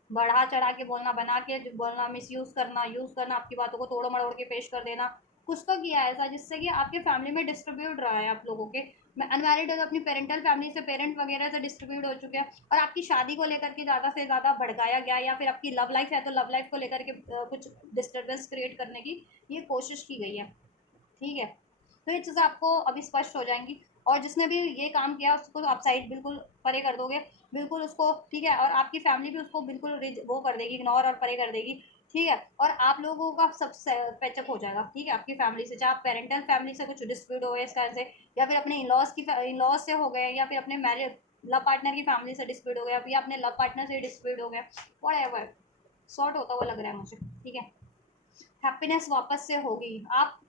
बढ़ा चढ़ा के बोलना, बना के बोलना, मिसयूज़ करना, यूज़ करना, आपकी बातों को तोड़ मरोड़ के पेश कर देना, कुछ तो किया है ऐसा जिससे कि आपके फैमिली में डिस्ट्रीब्यूट रहा है आप लोगों के। मैं अनमैरिड है तो अपनी पेरेंटल फैमिली से, पेरेंट वगैरह से डिस्ट्रीब्यूट हो चुके हैं, और आपकी शादी को लेकर के ज़्यादा से ज़्यादा भड़काया गया, या फिर आपकी लव लाइफ है तो लव लाइफ को लेकर के कुछ डिस्टर्बेंस क्रिएट करने की ये कोशिश की गई है। ठीक है, तो ये चीज़ें आपको अभी स्पष्ट हो जाएंगी, और जिसने भी ये काम किया उसको आप साइड बिल्कुल परे कर दोगे, बिल्कुल उसको, ठीक है, और आपकी फैमिली भी उसको बिल्कुल वो कर देगी, इग्नोर और परे कर देगी। ठीक है, और आप लोगों का सब पैचअप हो जाएगा। ठीक है, आपकी फैमिली से, चाहे आप पेरेंटल फैमिली से कुछ डिस्प्यूट हो गए इस कारण से, या फिर अपने इन लॉज से हो गए, या फिर अपने मैरिज लव पार्टनर की फैमिली से डिस्प्यूट हो गया, या अपने लव पार्टनर से डिस्प्यूट हो गया, व्हाटएवर सॉर्ट होता हुआ लग रहा है मुझे। ठीक है, हैप्पीनेस वापस से होगी। आप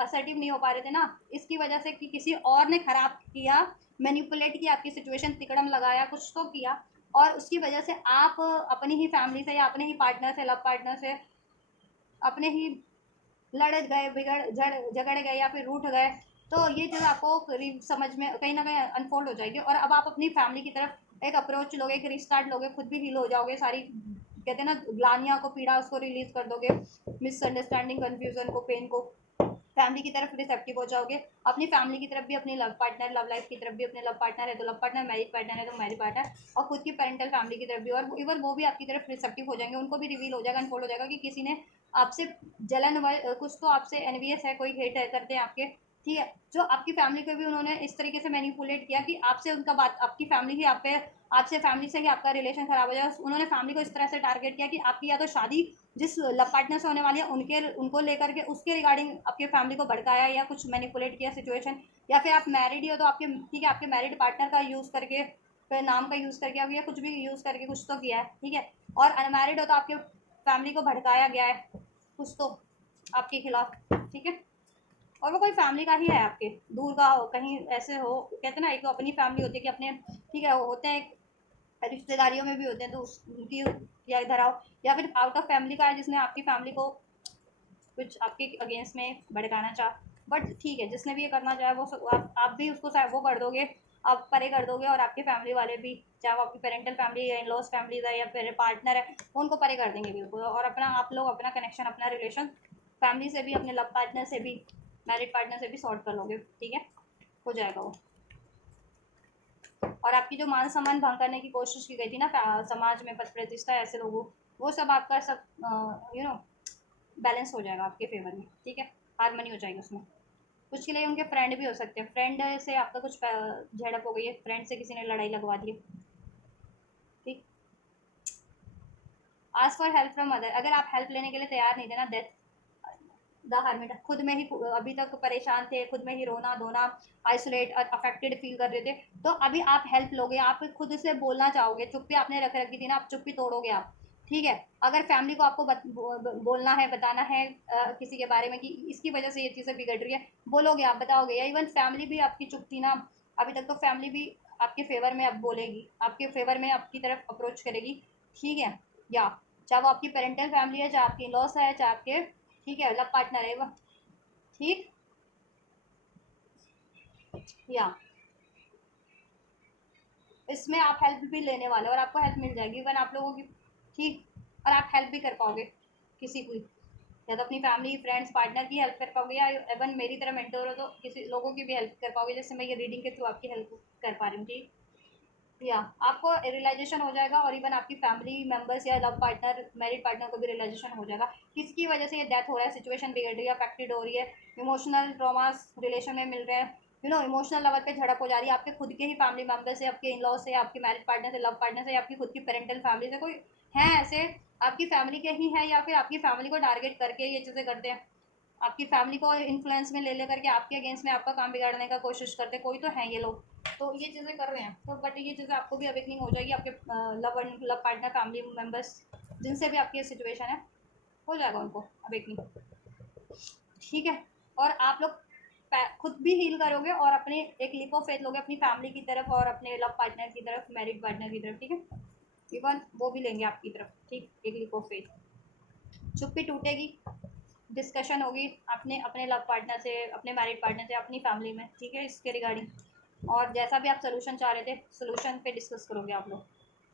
असर्टिव नहीं हो पा रहे थे ना, इसकी वजह से कि किसी और ने खराब किया, मैनिपुलेट किया आपकी सिचुएशन, तिकड़म लगाया, कुछ तो किया, और उसकी वजह से आप अपनी ही फैमिली से या अपने ही पार्टनर से, लव पार्टनर से, अपने ही लड़ गए, झगड़ गए, या फिर रूठ गए। तो ये चीज़ आपको समझ में कहीं ना कहीं अनफोल्ड हो जाएगी, और अब आप अपनी फैमिली की तरफ एक अप्रोच लोगे, एक रिस्टार्ट लोगे, खुद भी हील हो जाओगे, सारी कहते हैं ना ग्लानिया को, पीड़ा उसको रिलीज कर दोगे, मिसअंडरस्टैंडिंग, कन्फ्यूजन को, पेन को, फैमिली की तरफ रिसेप्टिव हो जाओगे, अपनी फैमिली की तरफ भी, अपनी लव पार्टनर, लव लाइफ की तरफ भी, अपने लव पार्टनर है तो लव पार्टनर, मैरिज पार्टनर है तो मैरिज पार्टनर, और खुद की पेरेंटल फैमिली की तरफ भी, और इवन वो भी आपकी तरफ रिसेप्टिव हो जाएंगे, उनको भी रिवील हो जाएगा, अनफोल्ड हो जाएगा कि किसी ने आपसे जलन कुछ तो आपसे एनवीएस है, कोई हेट है करते हैं आपके। ठीक है, जो आपकी फैमिली को भी उन्होंने इस तरीके से मैनिपुलेट किया कि आपसे उनका बात, आपकी फैमिली ही आप पे, आपसे फैमिली से ही आपका रिलेशन खराब हो जाए। उन्होंने फैमिली को इस तरह से टारगेट किया कि आपकी या तो शादी जिस लव पार्टनर से होने वाली है उनको लेकर के, उसके रिगार्डिंग आपके फैमिली को भड़काया या कुछ मैनिपुलेट किया सिचुएशन, या फिर आप मैरिड ही हो तो आपके, ठीक है, आपके मैरिड पार्टनर का यूज़ करके, फिर नाम का यूज़ करके, या कुछ भी यूज़ करके कुछ तो किया है। ठीक है, और अनमैरिड हो तो आपके फैमिली को भड़काया गया है कुछ तो आपके खिलाफ। ठीक है, और वो कोई फैमिली का ही है आपके, दूर का हो, कहीं ऐसे हो, कहते हैं ना एक तो अपनी फैमिली होती है कि अपने, ठीक है, वो होते हैं रिश्तेदारियों में भी होते हैं, तो उनकी या इधर आओ, या फिर आउट ऑफ फैमिली का है जिसने आपकी फैमिली को कुछ आपके अगेंस्ट में भड़काना चाह। बट ठीक है, जिसने भी ये करना चाहे वो आप भी उसको वो कर दोगे, आप परे कर दोगे, और आपके फैमिली वाले भी, चाहे वो आपकी पेरेंटल फैमिली या इन लॉज फैमिलीज है या फिर पार्टनर है, उनको परे कर देंगे बिल्कुल, और अपना आप लोग अपना कनेक्शन, अपना रिलेशन फैमिली से भी, अपने लव पार्टनर से भी, मैरिड पार्टनर से भी सॉर्ट कर लोगे। ठीक है, हो जाएगा वो। और आपकी जो मान सम्मान भंग करने की कोशिश की गई थी ना समाज में, पद प्रतिष्ठा, ऐसे लोगों, वो सब आपका सब बैलेंस हो जाएगा आपके फेवर में। ठीक है, हारमनी हो जाएगी उसमें। कुछ के लिए उनके फ्रेंड भी हो सकते हैं, फ्रेंड से आपका कुछ झड़प हो गई है, फ्रेंड से किसी ने लड़ाई लगवा दी है। ठीक, ask for help from other, अगर आप हेल्प लेने के लिए तैयार नहीं थे ना, डेथ द हर्मिट, खुद में ही अभी तक परेशान थे, खुद में ही रोना धोना, आइसोलेट, अफेक्टेड फील कर रहे थे, तो अभी आप हेल्प लोगे, आप खुद से बोलना चाहोगे, चुप्पी आपने रख रखी थी ना, आप चुप्पी तोड़ोगे आप। ठीक है, अगर फैमिली को आपको बोलना है, बताना है किसी के बारे में कि इसकी वजह से ये चीज़ें बिगड़ रही है, बोलोगे आप, बताओगे, या इवन फैमिली भी आपकी चुप थी ना अभी तक, तो फैमिली भी आपके फेवर में अब बोलेगी, आपके फेवर में आपकी तरफ अप्रोच करेगी। ठीक है, या चाहे वो आपकी पेरेंटल फैमिली है, चाहे आपकी लॉस है, चाहे आपके, ठीक है, लव पार्टनर है वो। ठीक, या इसमें आप हेल्प भी लेने वाले हो, और आपको हेल्प मिल जाएगी इवन आप लोगों की। ठीक, और आप हेल्प भी कर पाओगे किसी को, या तो अपनी फैमिली, फ्रेंड्स, पार्टनर की हेल्प कर पाओगे, या इवन मेरी तरह मेंटोर हो तो किसी लोगों की भी हेल्प कर पाओगे, जैसे मैं ये रीडिंग के थ्रू आपकी हेल्प कर पा रही हूँ। ठीक, या आपको रियलाइजेशन हो जाएगा, और इवन आपकी फैमिली मेंबर्स या लव पार्टनर, मैरिड पार्टनर को भी रियलाइजेशन हो जाएगा किसकी वजह से ये डेथ हो रहा है, सिचुएशन बिगड़ रही है, अफेक्टेड हो रही है, इमोशनल ट्रॉमास रिलेशन में मिल रहे हैं, इमोशनल लेवल पे झड़प हो जा रही है आपके खुद के ही फैमिली मेंबर से, आपके इन लॉ से, आपके मैरिड पार्टनर से, लव पार्टनर से, आपकी खुद की पेरेंटल फैमिली से, कोई है ऐसे आपकी फैमिली के ही है, या फिर आपकी फैमिली को टारगेट करके ये चीज़ें करते हैं, आपकी फैमिली को इन्फ्लुएंस में ले लेकर के आपके अगेंस्ट में आपका काम बिगाड़ने का कोशिश करते, कोई तो है ये लोग, तो ये चीज़ें कर रहे हैं। तो बट ये चीज़ें आपको भी अवेकनिंग हो जाएगी, आपके लव पार्टनर, फैमिली मेम्बर्स जिनसे भी आपकी सिचुएशन है, हो जाएगा उनको अवेकनिंग। ठीक है, और आप लोग खुद भी हील करोगे, और अपने एक लीप ऑफ फेथ लोगे अपनी फैमिली की तरफ, और अपने लव पार्टनर की तरफ, मैरिड पार्टनर की तरफ। ठीक है, इवन वो भी लेंगे आपकी तरफ। ठीक, एक लीप ऑफ फेथ, चुप्पी टूटेगी, डिस्कशन होगी अपने अपने लव पार्टनर से, अपने मैरिड पार्टनर से, अपनी फैमिली में। ठीक है, इसके रिगार्डिंग, और जैसा भी आप सोल्यूशन चाह रहे थे, सोल्यूशन पे डिस्कस करोगे आप लोग।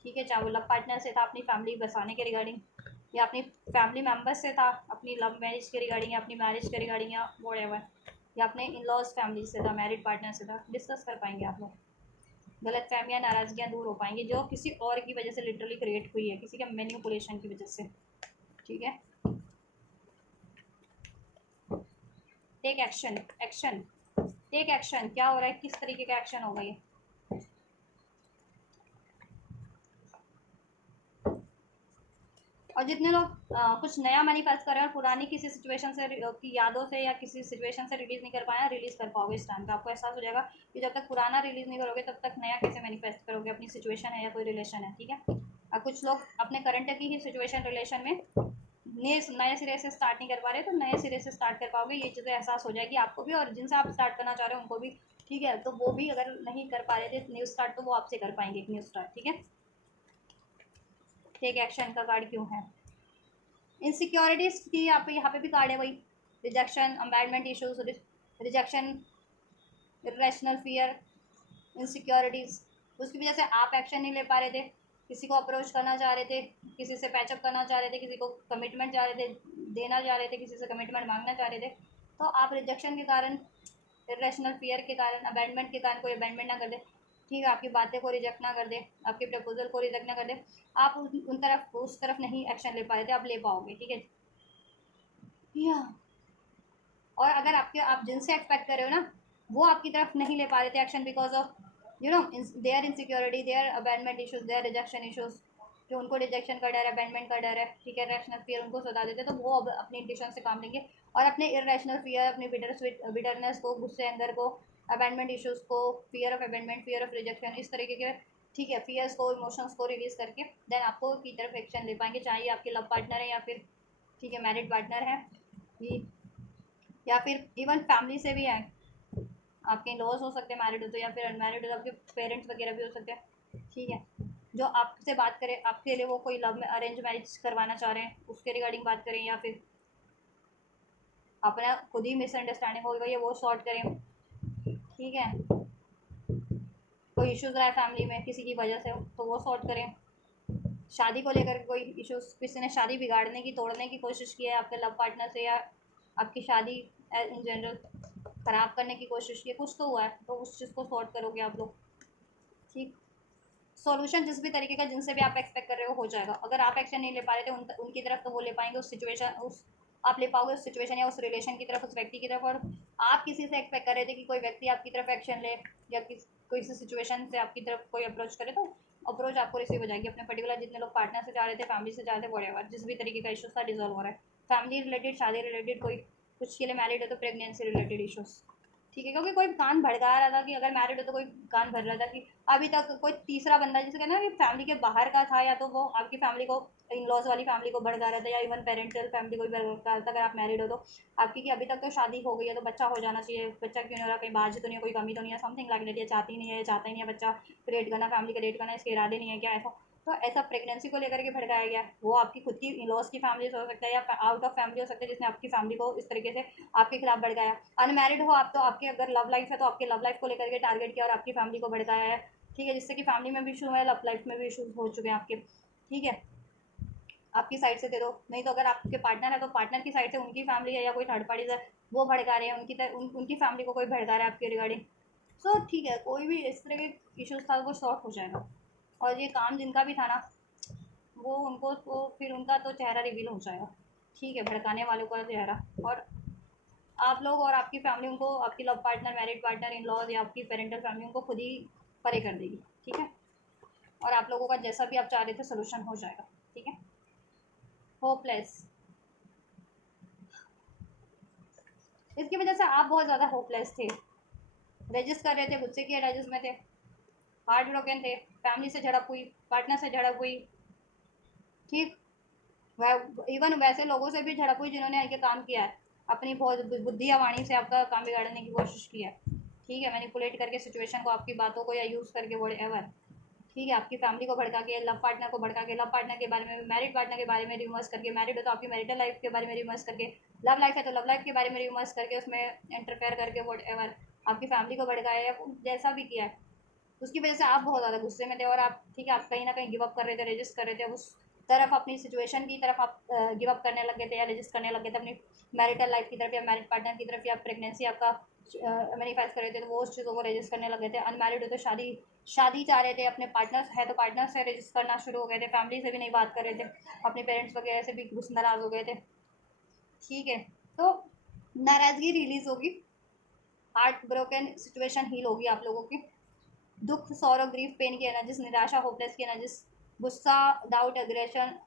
ठीक है, चाहे वो लव पार्टनर से था, अपनी फैमिली बसाने के रिगार्डिंग, या अपनी फैमिली मेम्बर्स से था, अपनी लव मैरिज के रिगार्डिंग या अपनी मैरिज के रिगार्डिंग या व्हाटएवर, या अपने इन लॉज फैमिली से था, मैरिड पार्टनर से था, डिस्कस कर पाएंगे आप लोग। गलत फहमियाँ, नाराज़गियाँ दूर हो पाएंगी जो किसी और की वजह से लिटरली क्रिएट हुई है, किसी के मैनिपुलेशन की वजह से। ठीक है, take action, action, take action. क्या हो रहा है, किस तरीके का एक्शन होगा ये? और जितने लोग कुछ नया मैनिफेस्ट कर रहे हैं और पुरानी किसी सिचुएशन से की यादों से या किसी सिचुएशन से रिलीज नहीं कर पाया, रिलीज कर पाओगे इस टाइम पे। आपको एहसास हो जाएगा कि जब तक पुराना रिलीज नहीं करोगे तब तक नया कैसे मैनिफेस्ट करोगे, अपनी सिचुएशन है या कोई रिलेशन है। ठीक है, और कुछ लोग अपने करंट की ही सिचुएशन रिलेशन में नए सिरे से स्टार्ट नहीं कर पा रहे, तो नए सिरे से स्टार्ट कर पाओगे। ये चीज़ें एहसास हो जाएगी आपको भी, और जिनसे आप स्टार्ट करना चाह रहे हो उनको भी। ठीक है, तो वो भी अगर नहीं कर पा रहे थे न्यू स्टार्ट, तो वो आपसे कर पाएंगे एक न्यू स्टार्ट। ठीक है, टेक एक्शन का कार्ड क्यों है? इनसिक्योरिटीज की यहाँ पे भी कार्ड है वही, rejection, abandonment issues, rejection, irrational fear, insecurities. उसकी वजह से आप एक्शन नहीं ले पा रहे थे, किसी को अप्रोच करना चाह रहे थे, किसी से पैचअप करना चाह रहे थे, किसी को कमिटमेंट चाह रहे थे, देना चाह रहे थे, किसी से कमिटमेंट मांगना चाह रहे थे, तो आप रिजेक्शन के कारण, इरेशनल फियर के कारण, अबैंडमेंट के कारण कोई अबैंडमेंट ना कर दे। ठीक है, आपकी बातें को रिजेक्ट ना कर दे, आपके प्रपोजल को रिजेक्ट ना कर दे, आप उन तरफ उस तरफ नहीं एक्शन ले पा रहे थे, आप ले पाओगे। ठीक है, या और अगर आप जिनसे एक्सपेक्ट कर रहे हो ना, वो आपकी तरफ नहीं ले पा रहे थे action, because of their insecurity, their abandonment issues, their rejection issues, जो उनको रिजेक्शन का डर है, अबैंडमेंट का डर है। ठीक है, रैशनल फियर उनको सता देते, तो वो अब अपनी इंट्यूशन से काम लेंगे और अपने इरेशनल फियर, अपने बिटरनेस को, गुस्से, अंदर को, अबैंडमेंट इशूज को, fear of abandonment, fear of rejection, इस तरीके के, ठीक है, फियर्स को, इमोशंस को रिलीज करके देन आपको की तरफ एक्शन ले पाएंगे, चाहे आपके लव पार्टनर है या फिर, ठीक है, मैरिड पार्टनर है, ये या फिर इवन फैमिली से भी है। आपके लॉस हो सकते हैं, मैरिड हो तो, या फिर अनमैरिड हो तो आपके पेरेंट्स वगैरह भी हो सकते हैं। ठीक है, जो आपसे बात करें, आपके लिए वो कोई लव में अरेंज मैरिज करवाना चाह रहे हैं, उसके रिगार्डिंग बात करें, या फिर अपना खुद ही मिसअंडरस्टैंडिंग हो गई है वो सॉर्ट करें। ठीक है, कोई इश्यूज रहा है फैमिली में किसी की वजह से, तो वो सॉर्ट करें। शादी को लेकर कोई इश्यूज, किसी ने शादी बिगाड़ने की, तोड़ने की कोशिश की है आपके लव पार्टनर से, या आपकी शादी इन जनरल ख़राब करने की कोशिश की है, कुछ तो हुआ है, तो उस चीज़ को सॉर्ट करोगे आप लोग। ठीक, सॉल्यूशन जिस भी तरीके का जिनसे भी आप एक्सपेक्ट कर रहे हो जाएगा। अगर आप एक्शन नहीं ले पा रहे थे उनकी तरफ, तो वो ले पाएंगे उस सिचुएशन, उस आप ले पाओगे उस सिचुएशन या उस रिलेशन की तरफ, उस व्यक्ति की तरफ। और आप किसी से एक्सपेक्ट कर रहे थे कि कोई व्यक्ति आपकी तरफ एक्शन ले, या कोई सी सिचुएशन से आपकी तरफ कोई अप्रोच करे, तो अप्रोच आपको रिसीव हो जाएगी। अपने पर्टिकुलर जितने लोग पार्टनर से जा रहे थे, फैमिली से जा रहे थे, व्हाटएवर जिस भी तरीके का इशू था, डिजॉल्व हो रहा है। फैमिली रिलेटेड, शादी रिलेटेड, कोई कुछ के लिए मैरिड है तो प्रेगनेंसी रिलेटेड इशूज़। ठीक है, क्योंकि कोई कान भड़का रहा था कि अगर मैरिड हो तो कोई कान भर रहा था कि अभी तक कोई तीसरा बंदा, जिसे कहना है कि फैमिली के बाहर का था, या तो वो आपकी फैमिली को, इन लॉज वाली फैमिली को भड़का रहा था, या इवन पेरेंटल फैमिली को भी भड़का रहा था। अगर आप मैरिड हो तो आपकी, कि अभी तक तो शादी हो गई है तो बच्चा हो जाना चाहिए, बच्चा क्यों नहीं हो रहा, कहीं बाज तो नहीं है, कोई कमी तो नहीं है, समथिंग लाइक दैट, ये चाहती नहीं है, चाहता ही नहीं है बच्चा क्रिएट करना, फैमिली क्रिएट करना, इसके इरादे नहीं है क्या, ऐसा। तो ऐसा प्रेगनेंसी को लेकर के भड़काया गया। वो आपकी खुद की इन लॉज की फैमिली से हो सकता है, या आउट ऑफ फैमिली हो सकता है, जिसने आपकी फैमिली को इस तरीके से आपके खिलाफ भड़काया। अनमैरिड हो आप तो आपके अगर लव लाइफ है तो आपके लव लाइफ को लेकर के टारगेट किया और आपकी फैमिली को भड़काया है। ठीक है, जिससे कि फैमिली में भी इशू है, लव लाइफ में भी इशूज हो चुके हैं आपके। ठीक है, आपकी साइड से दे दो, नहीं तो अगर आपके पार्टनर है तो पार्टनर की साइड से उनकी फैमिली है या कोई थर्ड पार्टीज है, वो भड़का रहे हैं, उनकी फैमिली को कोई भड़का रहा है आपके रिगार्डिंग। सो ठीक है, कोई भी इस तरह के इशूज़ था वो सॉर्ट हो जाएगा। और ये काम जिनका भी था ना, वो उनको तो फिर उनका तो चेहरा रिवील हो जाएगा। ठीक है, भड़काने वालों का चेहरा। और आप लोग और आपकी फैमिली उनको, आपकी love partner, married partner, in laws या आपकी पेरेंटल फैमिली उनको खुद ही परे कर देगी। ठीक है, और आप लोगों का जैसा भी आप चाह रहे थे सोल्यूशन हो जाएगा। ठीक है, होपलेस, इसकी वजह से आप बहुत ज़्यादा होपलेस थे, रजिस्ट कर रहे थे, गुस्से के रजिस्ट में थे, हार्ट ब्रोकन थे, फैमिली से झड़प हुई, पार्टनर से झड़प हुई। ठीक, इवन वैसे लोगों से भी झड़प हुई जिन्होंने आके काम किया है, अपनी बहुत बुद्धि या वाणी से आपका काम बिगाड़ने की कोशिश की है। ठीक है, मैनिपुलेट करके सिचुएशन को, आपकी बातों को, या यूज़ करके व्हाटएवर। ठीक है, आपकी फैमिली को भड़का के, लव पार्टनर को भड़का के, लव पार्टनर के बारे में, मैरिड पार्टनर के बारे में रिमर्स करके, मैरिड हो तो आपकी मैरिटल लाइफ के बारे में रिमर्स करके, लव लाइफ है तो लव लाइफ के बारे में रिमर्स करके, उसमें इंटरफेयर करके व्हाटएवर आपकी फैमिली को भड़काया, या जैसा भी किया है, उसकी वजह से आप बहुत ज़्यादा गुस्से में थे। और आप, ठीक है, आप कहीं ना कहीं गिव अप कर रहे थे, रजिस्ट कर रहे थे, उस तरफ, अपनी सिचुएशन की तरफ आप गिव अप करने लग गए थे या रजिस्ट करने लग गए थे अपनी मैरिटल लाइफ की तरफ या मैरिड पार्टनर की तरफ, या प्रेगनेंसी आपका मैनिफेस्ट कर रहे थे तो वो उस चीज़ों को रजिस्ट करने लग गए थे। अनमैरिड हो तो शादी चाह रहे थे, अपने पार्टनर है तो पार्टनर से रजिस्ट करना शुरू हो गए थे, फैमिली से भी नहीं बात कर रहे थे, अपने पेरेंट्स वगैरह से भी गुस्सा नाराज़ हो गए थे। ठीक है, तो नाराज़गी रिलीज होगी, हार्ट ब्रोकन सिचुएशन हील होगी आप लोगों की, दुख, सौरव, ग्रीफ, पेन की एनर्जीज, निराशा, होपलेस की एनर्जीज, गुस्सा, डाउट, एग्रेशन,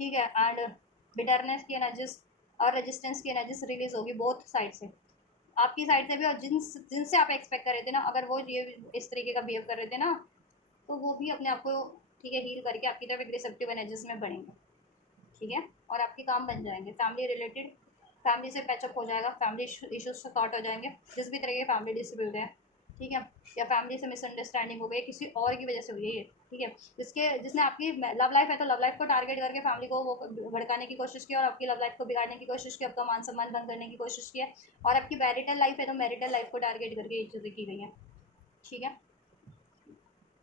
ठीक है, एंड बिटरनेस की एनर्जीज और रेजिस्टेंस की एनर्जीज रिलीज होगी बोथ साइड से, आपकी साइड से भी और जिनसे आप एक्सपेक्ट कर रहे थे ना, अगर वो ये इस तरीके का बिहेव कर रहे थे ना, तो वो भी अपने आप को ठीक है हील करके आपकी तरफ एक रिसेप्टिव एनर्जीज में बढ़ेंगे। ठीक है, और आपके काम बन जाएंगे, फैमिली रिलेटेड, फैमिली से पैचअप हो जाएगा, फैमिली इश्यूज से सॉर्ट हो जाएंगे, जिस भी तरह के फैमिली डिस्प्यूट हैं, ठीक है, या फैमिली से मिसअंडरस्टैंडिंग हो गई किसी और की वजह से हुई है, ठीक है, जिसने आपकी लव लाइफ है तो लव लाइफ को टारगेट करके फैमिली को वो भड़काने की कोशिश की और आपकी लव लाइफ को बिगाड़ने की कोशिश की, आपका मान सम्मान बंद करने की कोशिश की है, और आपकी मैरिटल लाइफ है तो मैरिटल लाइफ को टारगेट करके ये चीज़ें की गई हैं। ठीक है,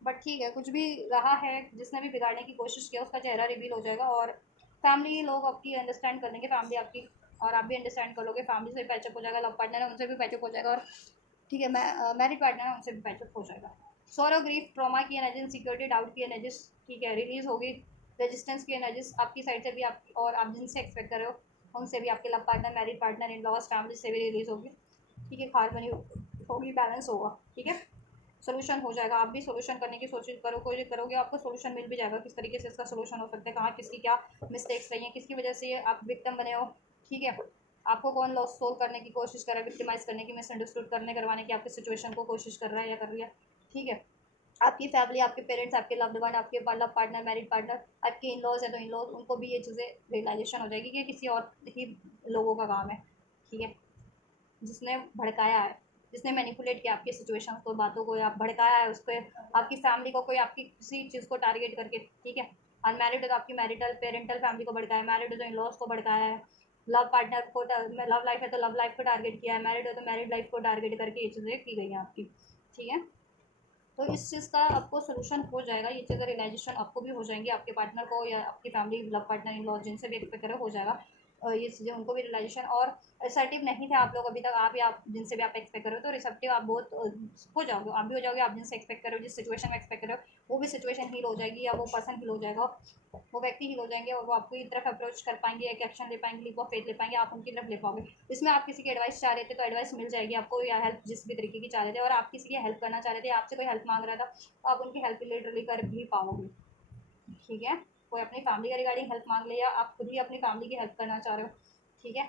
बट ठीक है, कुछ भी रहा है, जिसने भी बिगाड़ने की कोशिश किया उसका चेहरा रिवील हो जाएगा, और फैमिली लोग आपकी अंडरस्टैंड कर लेंगे, फैमिली आपकी, और आप भी अंडरस्टैंड कर लोगे, फैमिली से भी पैचअप हो जाएगा, लव पार्टनर है उनसे भी पैचअप हो जाएगा, और ठीक है, मैरिड पार्टनर है उनसे भी पैचअप हो जाएगा। सॉरो, ग्रीफ, ट्रॉमा की एनर्जी, सिक्योरिटी, डाउट की एनर्जीज, ठीक है, रिलीज होगी, रेजिस्टेंस की एनर्जीज आपकी साइड से भी, आप और आप जिनसे एक्सपेक्ट कर रहे हो उनसे भी, आपके love partner, married partner, in laws, family से भी रिलीज होगी। ठीक है, हार्मनी होगी, बैलेंस होगा। ठीक है, सोल्यूशन हो जाएगा, आप भी सोल्यूशन करने की कोशिश करोगे, आपको सोल्यूशन मिल भी जाएगा, किस तरीके से इसका सोल्यूशन हो सकता है, कहाँ किसकी क्या मिस्टेक्स रही हैं, किसकी वजह से आप विक्टिम बने हो। ठीक है, आपको कौन लॉस सोल्व करने की कोशिश कर रहा है, विक्टिमाइज करने की, मिसअंडरस्टूड करवाने की आपकी सिचुएशन को कोशिश कर रहा है या कर रही है। ठीक है, आपकी फैमिली, आपके पेरेंट्स, आपके लव्ड वन, आपके लव पार्टनर, मैरिड पार्टनर, आपके इन लॉज है तो इन लॉज, उनको भी ये चीज़ें रियलाइजेशन हो जाएगी कि किसी और ही लोगों का काम है। ठीक है, जिसने भड़काया है, जिसने मैनिपुलेट किया आपकी सिचुएशन को, बातों को, या भड़काया है उसको, आपकी फैमिली को, कोई आपकी किसी चीज़ को टारगेट करके। ठीक है, अनमैरिड है तो आपकी मैरिटल पेरेंटल फैमिली को भड़काया है, मैरिड है तो इन लॉज को भड़काया है, लव पार्टनर को, लव लाइफ है तो लव लाइफ को टारगेट किया है, मैरिड है तो मैरिड लाइफ को टारगेट करके ये चीज़ें की गई हैं आपकी। ठीक है, तो इस चीज़ का आपको सोल्यूशन हो जाएगा, ये चीज़ें रियलाइजेशन आपको भी हो जाएंगी, आपके पार्टनर को या आपकी family, love partner, in laws, जिनसे भी एक्सपेक्ट करो हो जाएगा, और ये चीज़ें उनको भी रियलाइजेशन, और असर्टिव नहीं थे आप लोग अभी तक, आप या आप जिनसे भी आप एक्सपेक्ट करो तो रिसेप्टिव आप बहुत हो जाओगे, आप भी हो जाओगे, आप जिनसे एक्सपेक्ट करो, जिस सिचुएशन में एक्सपेक्ट करो वो भी सिचुएशन हील हो जाएगी, या वो पर्सन हील हो जाएगा, वो व्यक्ति हील हो जाएंगे, और वो आपकी तरफ अप्रोच कर पाएंगे, एक एक्शन ले पाएंगे, लीप ऑफ फेथ ले पाएंगे, आप उनकी तरफ ले पाओगे। इसमें आप किसी की एडवाइस चाह रहे थे तो एडवाइस मिल जाएगी आपको, या हेल्प जिस भी तरीके की चाह रहे थे, और आप किसी की हेल्प करना चाह रहे थे, आपसे कोई हेल्प मांग रहा था तो आप उनकी हेल्प लिटरली कर भी पाओगे। ठीक है, कोई अपनी फैमिली का रिगार्डिंग हेल्प मांग ले, या आप खुद ही अपनी फैमिली की हेल्प करना चाह रहे हो। ठीक है,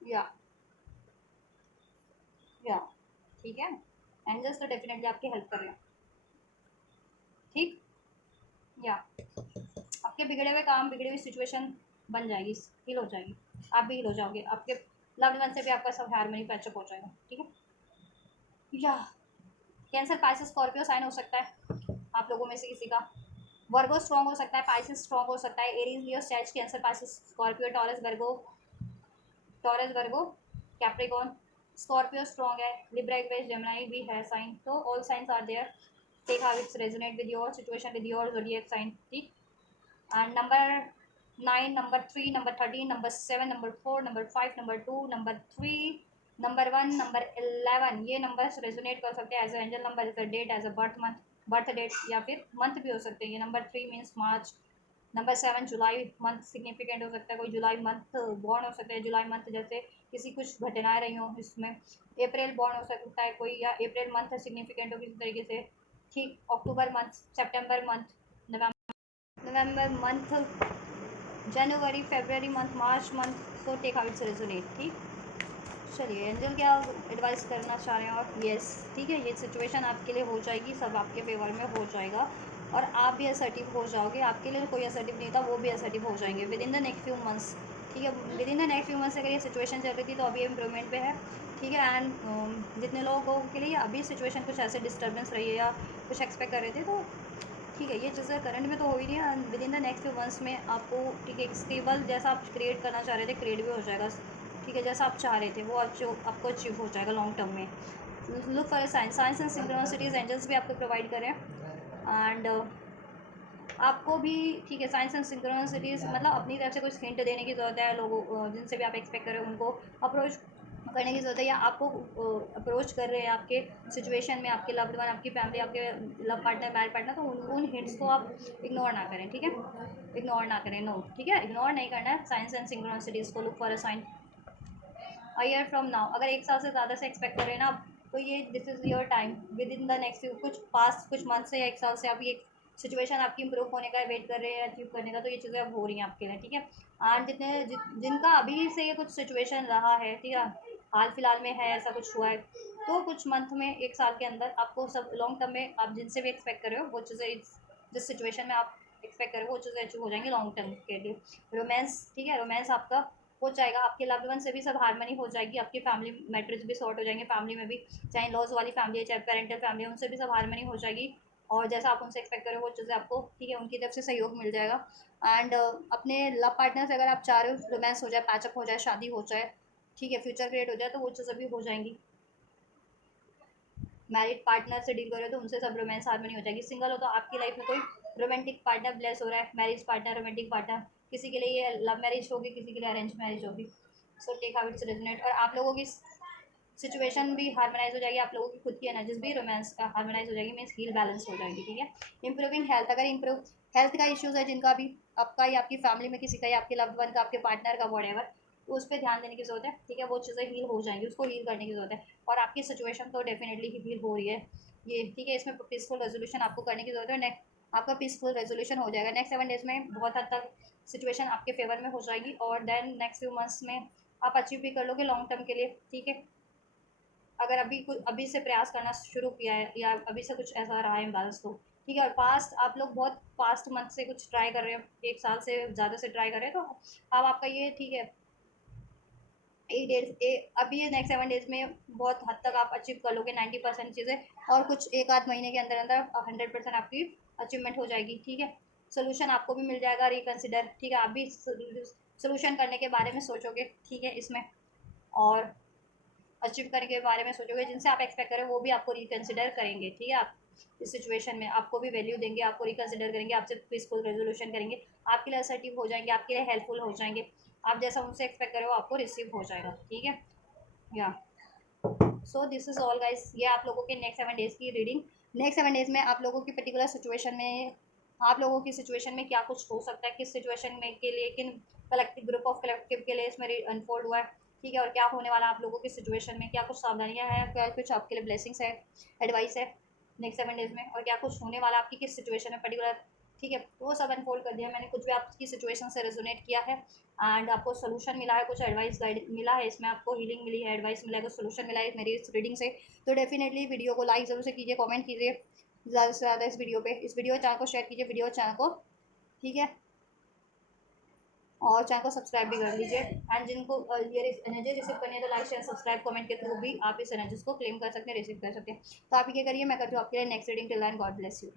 या या ठीक है, एंजल्स तो डेफिनेटली आपकी हेल्प कर रहे हैं। ठीक, या आपके बिगड़े हुए काम, बिगड़ी हुई सिचुएशन बन जाएगी, हील हो जाएगी, आप भी हील हो जाओगे, आपके लव्ड वन से भी आपका सब हारमोनी पैचअप हो जाएगा। ठीक है, या कैंसर, पाइसेस, स्कॉर्पियो साइन हो सकता है आप लोगों में से किसी का, वर्गो स्ट्रॉन्ग हो सकता है, पाइसेस स्ट्रॉन्ग हो सकता है, Aries, Leo, Sag, Cancer, Pisces, Scorpio, Taurus, Virgo, Capricorn, Scorpio strong है, लिब्रा, एक्वेरियस, जेमिनी भी है साइन, तो all signs are there, take how it's resonate with your situation, with your zodiac sign. ठीक, and number 9, number 3, number 13, number 7, number 4, number 5, number 2, number 3, number 1, number 11, ये numbers resonate कर सकते हैं as angel number, as a date, as a birth date, या फिर month भी हो सकते हैं। ये नंबर 3 मीन्स मार्च, नंबर 7 जुलाई मंथ सिग्निफिकेंट हो सकता है, कोई जुलाई मंथ बॉर्न हो सकता है, जुलाई मंथ जैसे किसी कुछ घटनाएं रही हों इसमें, अप्रैल बॉर्न हो सकता है कोई, या अप्रैल मंथ सिग्निफिकेंट हो किसी तरीके से। ठीक, अक्टूबर मंथ, सितंबर मंथ, नवंबर मंथ, जनवरी, फरवरी month, March month, so take how it's resonate. ठीक, चलिए एंजल क्या एडवाइस करना चाह रहे हैं, और यस ठीक है, ये सिचुएशन आपके लिए हो जाएगी, सब आपके फेवर में हो जाएगा, और आप भी असर्टिव हो जाओगे, आपके लिए कोई असर्टिव नहीं था, वो भी असर्टिव हो जाएंगे with in the next few months. ठीक है, with in the next few months अगर ये सिचुएशन चल रही थी तो अभी इम्प्रूवमेंट पे है। ठीक है, एंड जितने लोगों के लिए अभी सिचुएशन कुछ ऐसे डिस्टर्बेंस रही है या कुछ एक्सपेक्ट कर रहे थे, तो ठीक है, ये चीज़ें करंट में तो हो ही नहीं है, with in the next few months में आपको ठीक है एक स्टेबल जैसा आप क्रिएट करना चाह रहे थे, क्रिएट भी हो जाएगा। ठीक है, जैसा आप चाह रहे थे वो आपको अचीव हो जाएगा लॉन्ग टर्म में। Look for signs and synchronicities, angels भी आपको प्रोवाइड करें, एंड आपको भी ठीक है साइंस एंड सिंक्रोनिसिटीज मतलब अपनी तरफ से कुछ हिंट देने की ज़रूरत है लोगों जिनसे भी आप एक्सपेक्ट करें उनको अप्रोच करने की ज़रूरत है, या आपको अप्रोच कर रहे हैं आपके सिचुएशन में आपके लव्ड वन, आपकी फैमिली, आपके लव पार्टनर, मैरिड पार्टनर, तो उन हिंट्स को आप इग्नोर ना करें, ठीक है, इग्नोर ना करें, नो, ठीक है, इग्नोर नहीं करना है साइंस एंड सिंक्रोनिसिटीज को। Look for a sign a year from now. अगर एक साल से ज़्यादा से एक्सपेक्ट करें ना आप, तो ये this is your time with in the next कुछ पास्ट कुछ मंथ से या एक साल से आप ये सिचुएशन आपकी इंप्रूव होने का वेट कर रहे हैं अचीव करने का, तो ये चीज़ें अब हो रही हैं आपके लिए, ठीक है। एंड जिनका अभी से ये कुछ सिचुएशन रहा है, ठीक है, हाल फिलहाल में है ऐसा कुछ हुआ है, तो कुछ मंथ में एक साल के अंदर आपको सब लॉन्ग टर्म में आप जिनसे भी एक्सपेक्ट कर रहे हो वो चीज़ें जिस सिचुएशन में आप एक्सपेक्ट कर रहे हो वो चीज़ें अचीव हो जाएंगी लॉन्ग टर्म के लिए। रोमांस, ठीक है, रोमांस आपका हो जाएगा, आपके लव्ड वन से भी सब हार्मनी हो जाएगी, आपकी फैमिली मैट्रिक्स भी सॉर्ट हो जाएंगे, फैमिली में भी चाहे लॉज वाली फैमिली है चाहे पेरेंटल फैमिली है उनसे भी सब हार्मनी हो जाएगी, और जैसा आप उनसे एक्सपेक्ट करो वो चीज़ें आपको, ठीक है, उनकी तरफ से सहयोग मिल जाएगा। एंड अपने लव पार्टनर से अगर आप चाह रहे हो रोमांस हो जाए, पैचअप हो जाए, शादी हो जाए, ठीक है, फ्यूचर क्रिएट हो जाए, तो वो चीज़ें भी हो जाएंगी। मैरिड पार्टनर से डील करो तो उनसे सब रोमांस हार्मनी हो जाएगी। सिंगल हो तो आपकी लाइफ में कोई रोमांटिक पार्टनर ब्लेस हो रहा है, मैरिज पार्टनर, रोमांटिक पार्टनर, किसी के लिए ये लव मैरिज होगी, किसी के लिए अरेंज मैरिज होगी। So take how it's resonate, और आप लोगों की सिचुएशन भी हार्मोनाइज हो जाएगी, आप लोगों की खुद की एनर्जीज भी रोमांस का हार्मोनाइज हो जाएगी, मीन्स हील बैलेंस हो जाएगी, ठीक है। इंप्रूविंग हेल्थ, अगर इंप्रूव हेल्थ का इश्यूज है जिनका भी, आपका या आपकी फैमिली में किसी का या आपके लव्ड वन का, आपके पार्टनर का, वॉट, तो उस पर ध्यान देने की ज़रूरत है, ठीक है, वो चीज़ें हील हो जाएंगी, उसको हील करने की ज़रूरत है। और आपकी सिचुएशन तो डेफिनेटली हील हो रही है ये, ठीक है, इसमें पीसफुल रेजोल्यूशन आपको करने की ज़रूरत है। आपका पीसफुल रेजोल्यूशन हो जाएगा नेक्स्ट 7 डेज़ में, बहुत हद तक सिचुएशन आपके फेवर में हो जाएगी, और देन नेक्स्ट फ्यू मंथ्स में आप अचीव भी कर लोगे लॉन्ग टर्म के लिए, ठीक है। अगर अभी से प्रयास करना शुरू किया है या अभी से कुछ ऐसा रहा है इम्बैलेंस, तो ठीक है। और पास्ट आप लोग बहुत पास्ट मंथ से कुछ ट्राई कर रहे हो, एक साल से ज़्यादा से ट्राई कर रहे हो, तो अब आपका ये, ठीक है, 8 डेज अभी ये नेक्स्ट 7 डेज में बहुत हद तक आप अचीव कर लोगे 90% चीज़ें, और कुछ एक आध महीने के अंदर अंदर 100% आपकी अचीवमेंट हो जाएगी, ठीक है। सोल्यूशन आपको भी मिल जाएगा रिकन्सिडर, ठीक है, आप भी सोल्यूशन करने के बारे में सोचोगे, ठीक है, इसमें, और अचीव करने के बारे में सोचोगे, जिनसे आप एक्सपेक्ट करें वो भी आपको रिकन्सिडर करेंगे, ठीक है। आप इस सिचुएशन में आपको भी वैल्यू देंगे, आपको रिकन्सिडर करेंगे, आपसे पीसफुल रेजोल्यूशन करेंगे, आपके लिए असर्टिव हो जाएंगे, आपके लिए हेल्पफुल हो जाएंगे, आप जैसा उनसे एक्सपेक्ट करो आपको रिसीव हो जाएगा, ठीक है। या so this is all guys, ये आप लोगों के नेक्स्ट 7 डेज़ की रीडिंग। नेक्स्ट 7 डेज़ में आप लोगों की पर्टिकुलर सिचुएशन में, आप लोगों की सिचुएशन में क्या कुछ हो सकता है, किस सिचुएशन में के लिए, किन कलेक्टिव ग्रुप ऑफ कलेक्टिव के लिए इसमें अनफोल्ड हुआ है, ठीक है, और क्या होने वाला आप लोगों की सिचुएशन में, क्या कुछ सावधानियां हैं, क्या कुछ आपके लिए ब्लेसिंग्स है, एडवाइस है नेक्स्ट 7 डेज़ में, और क्या कुछ होने वाला आपकी किस सिचुएशन में पर्टिकुलर, ठीक है, तो वो सब अनफोल्ड कर दिया मैंने, कुछ भी आपकी सिचुएशन से रेजोनेट किया है एंड आपको सोल्यूशन मिला है, कुछ एडवाइस गाइड मिला है, इसमें आपको हीलिंग मिली है, एडवाइस मिला है, कुछ सोल्यूशन मिला है मेरी इस रीडिंग से, तो डेफिनेटली वीडियो को लाइक ज़रूर से कीजिए, कमेंट कीजिए ज़्यादा से ज़्यादा इस वीडियो पे, इस वीडियो चैनल को शेयर कीजिए, वीडियो चैनल को, ठीक है, और चैनल को सब्सक्राइब भी कर लीजिए। एंड जिनको ये एनर्जी रिसीव करनी है तो लाइक शेयर सब्सक्राइब कमेंट के थ्रू भी आप इस एनर्जीज को क्लेम कर सकते हैं, रिसीव कर सकते हैं। तो आप ये करिए, मैं करती हूँ आपके लिए next reading. Till then God bless you.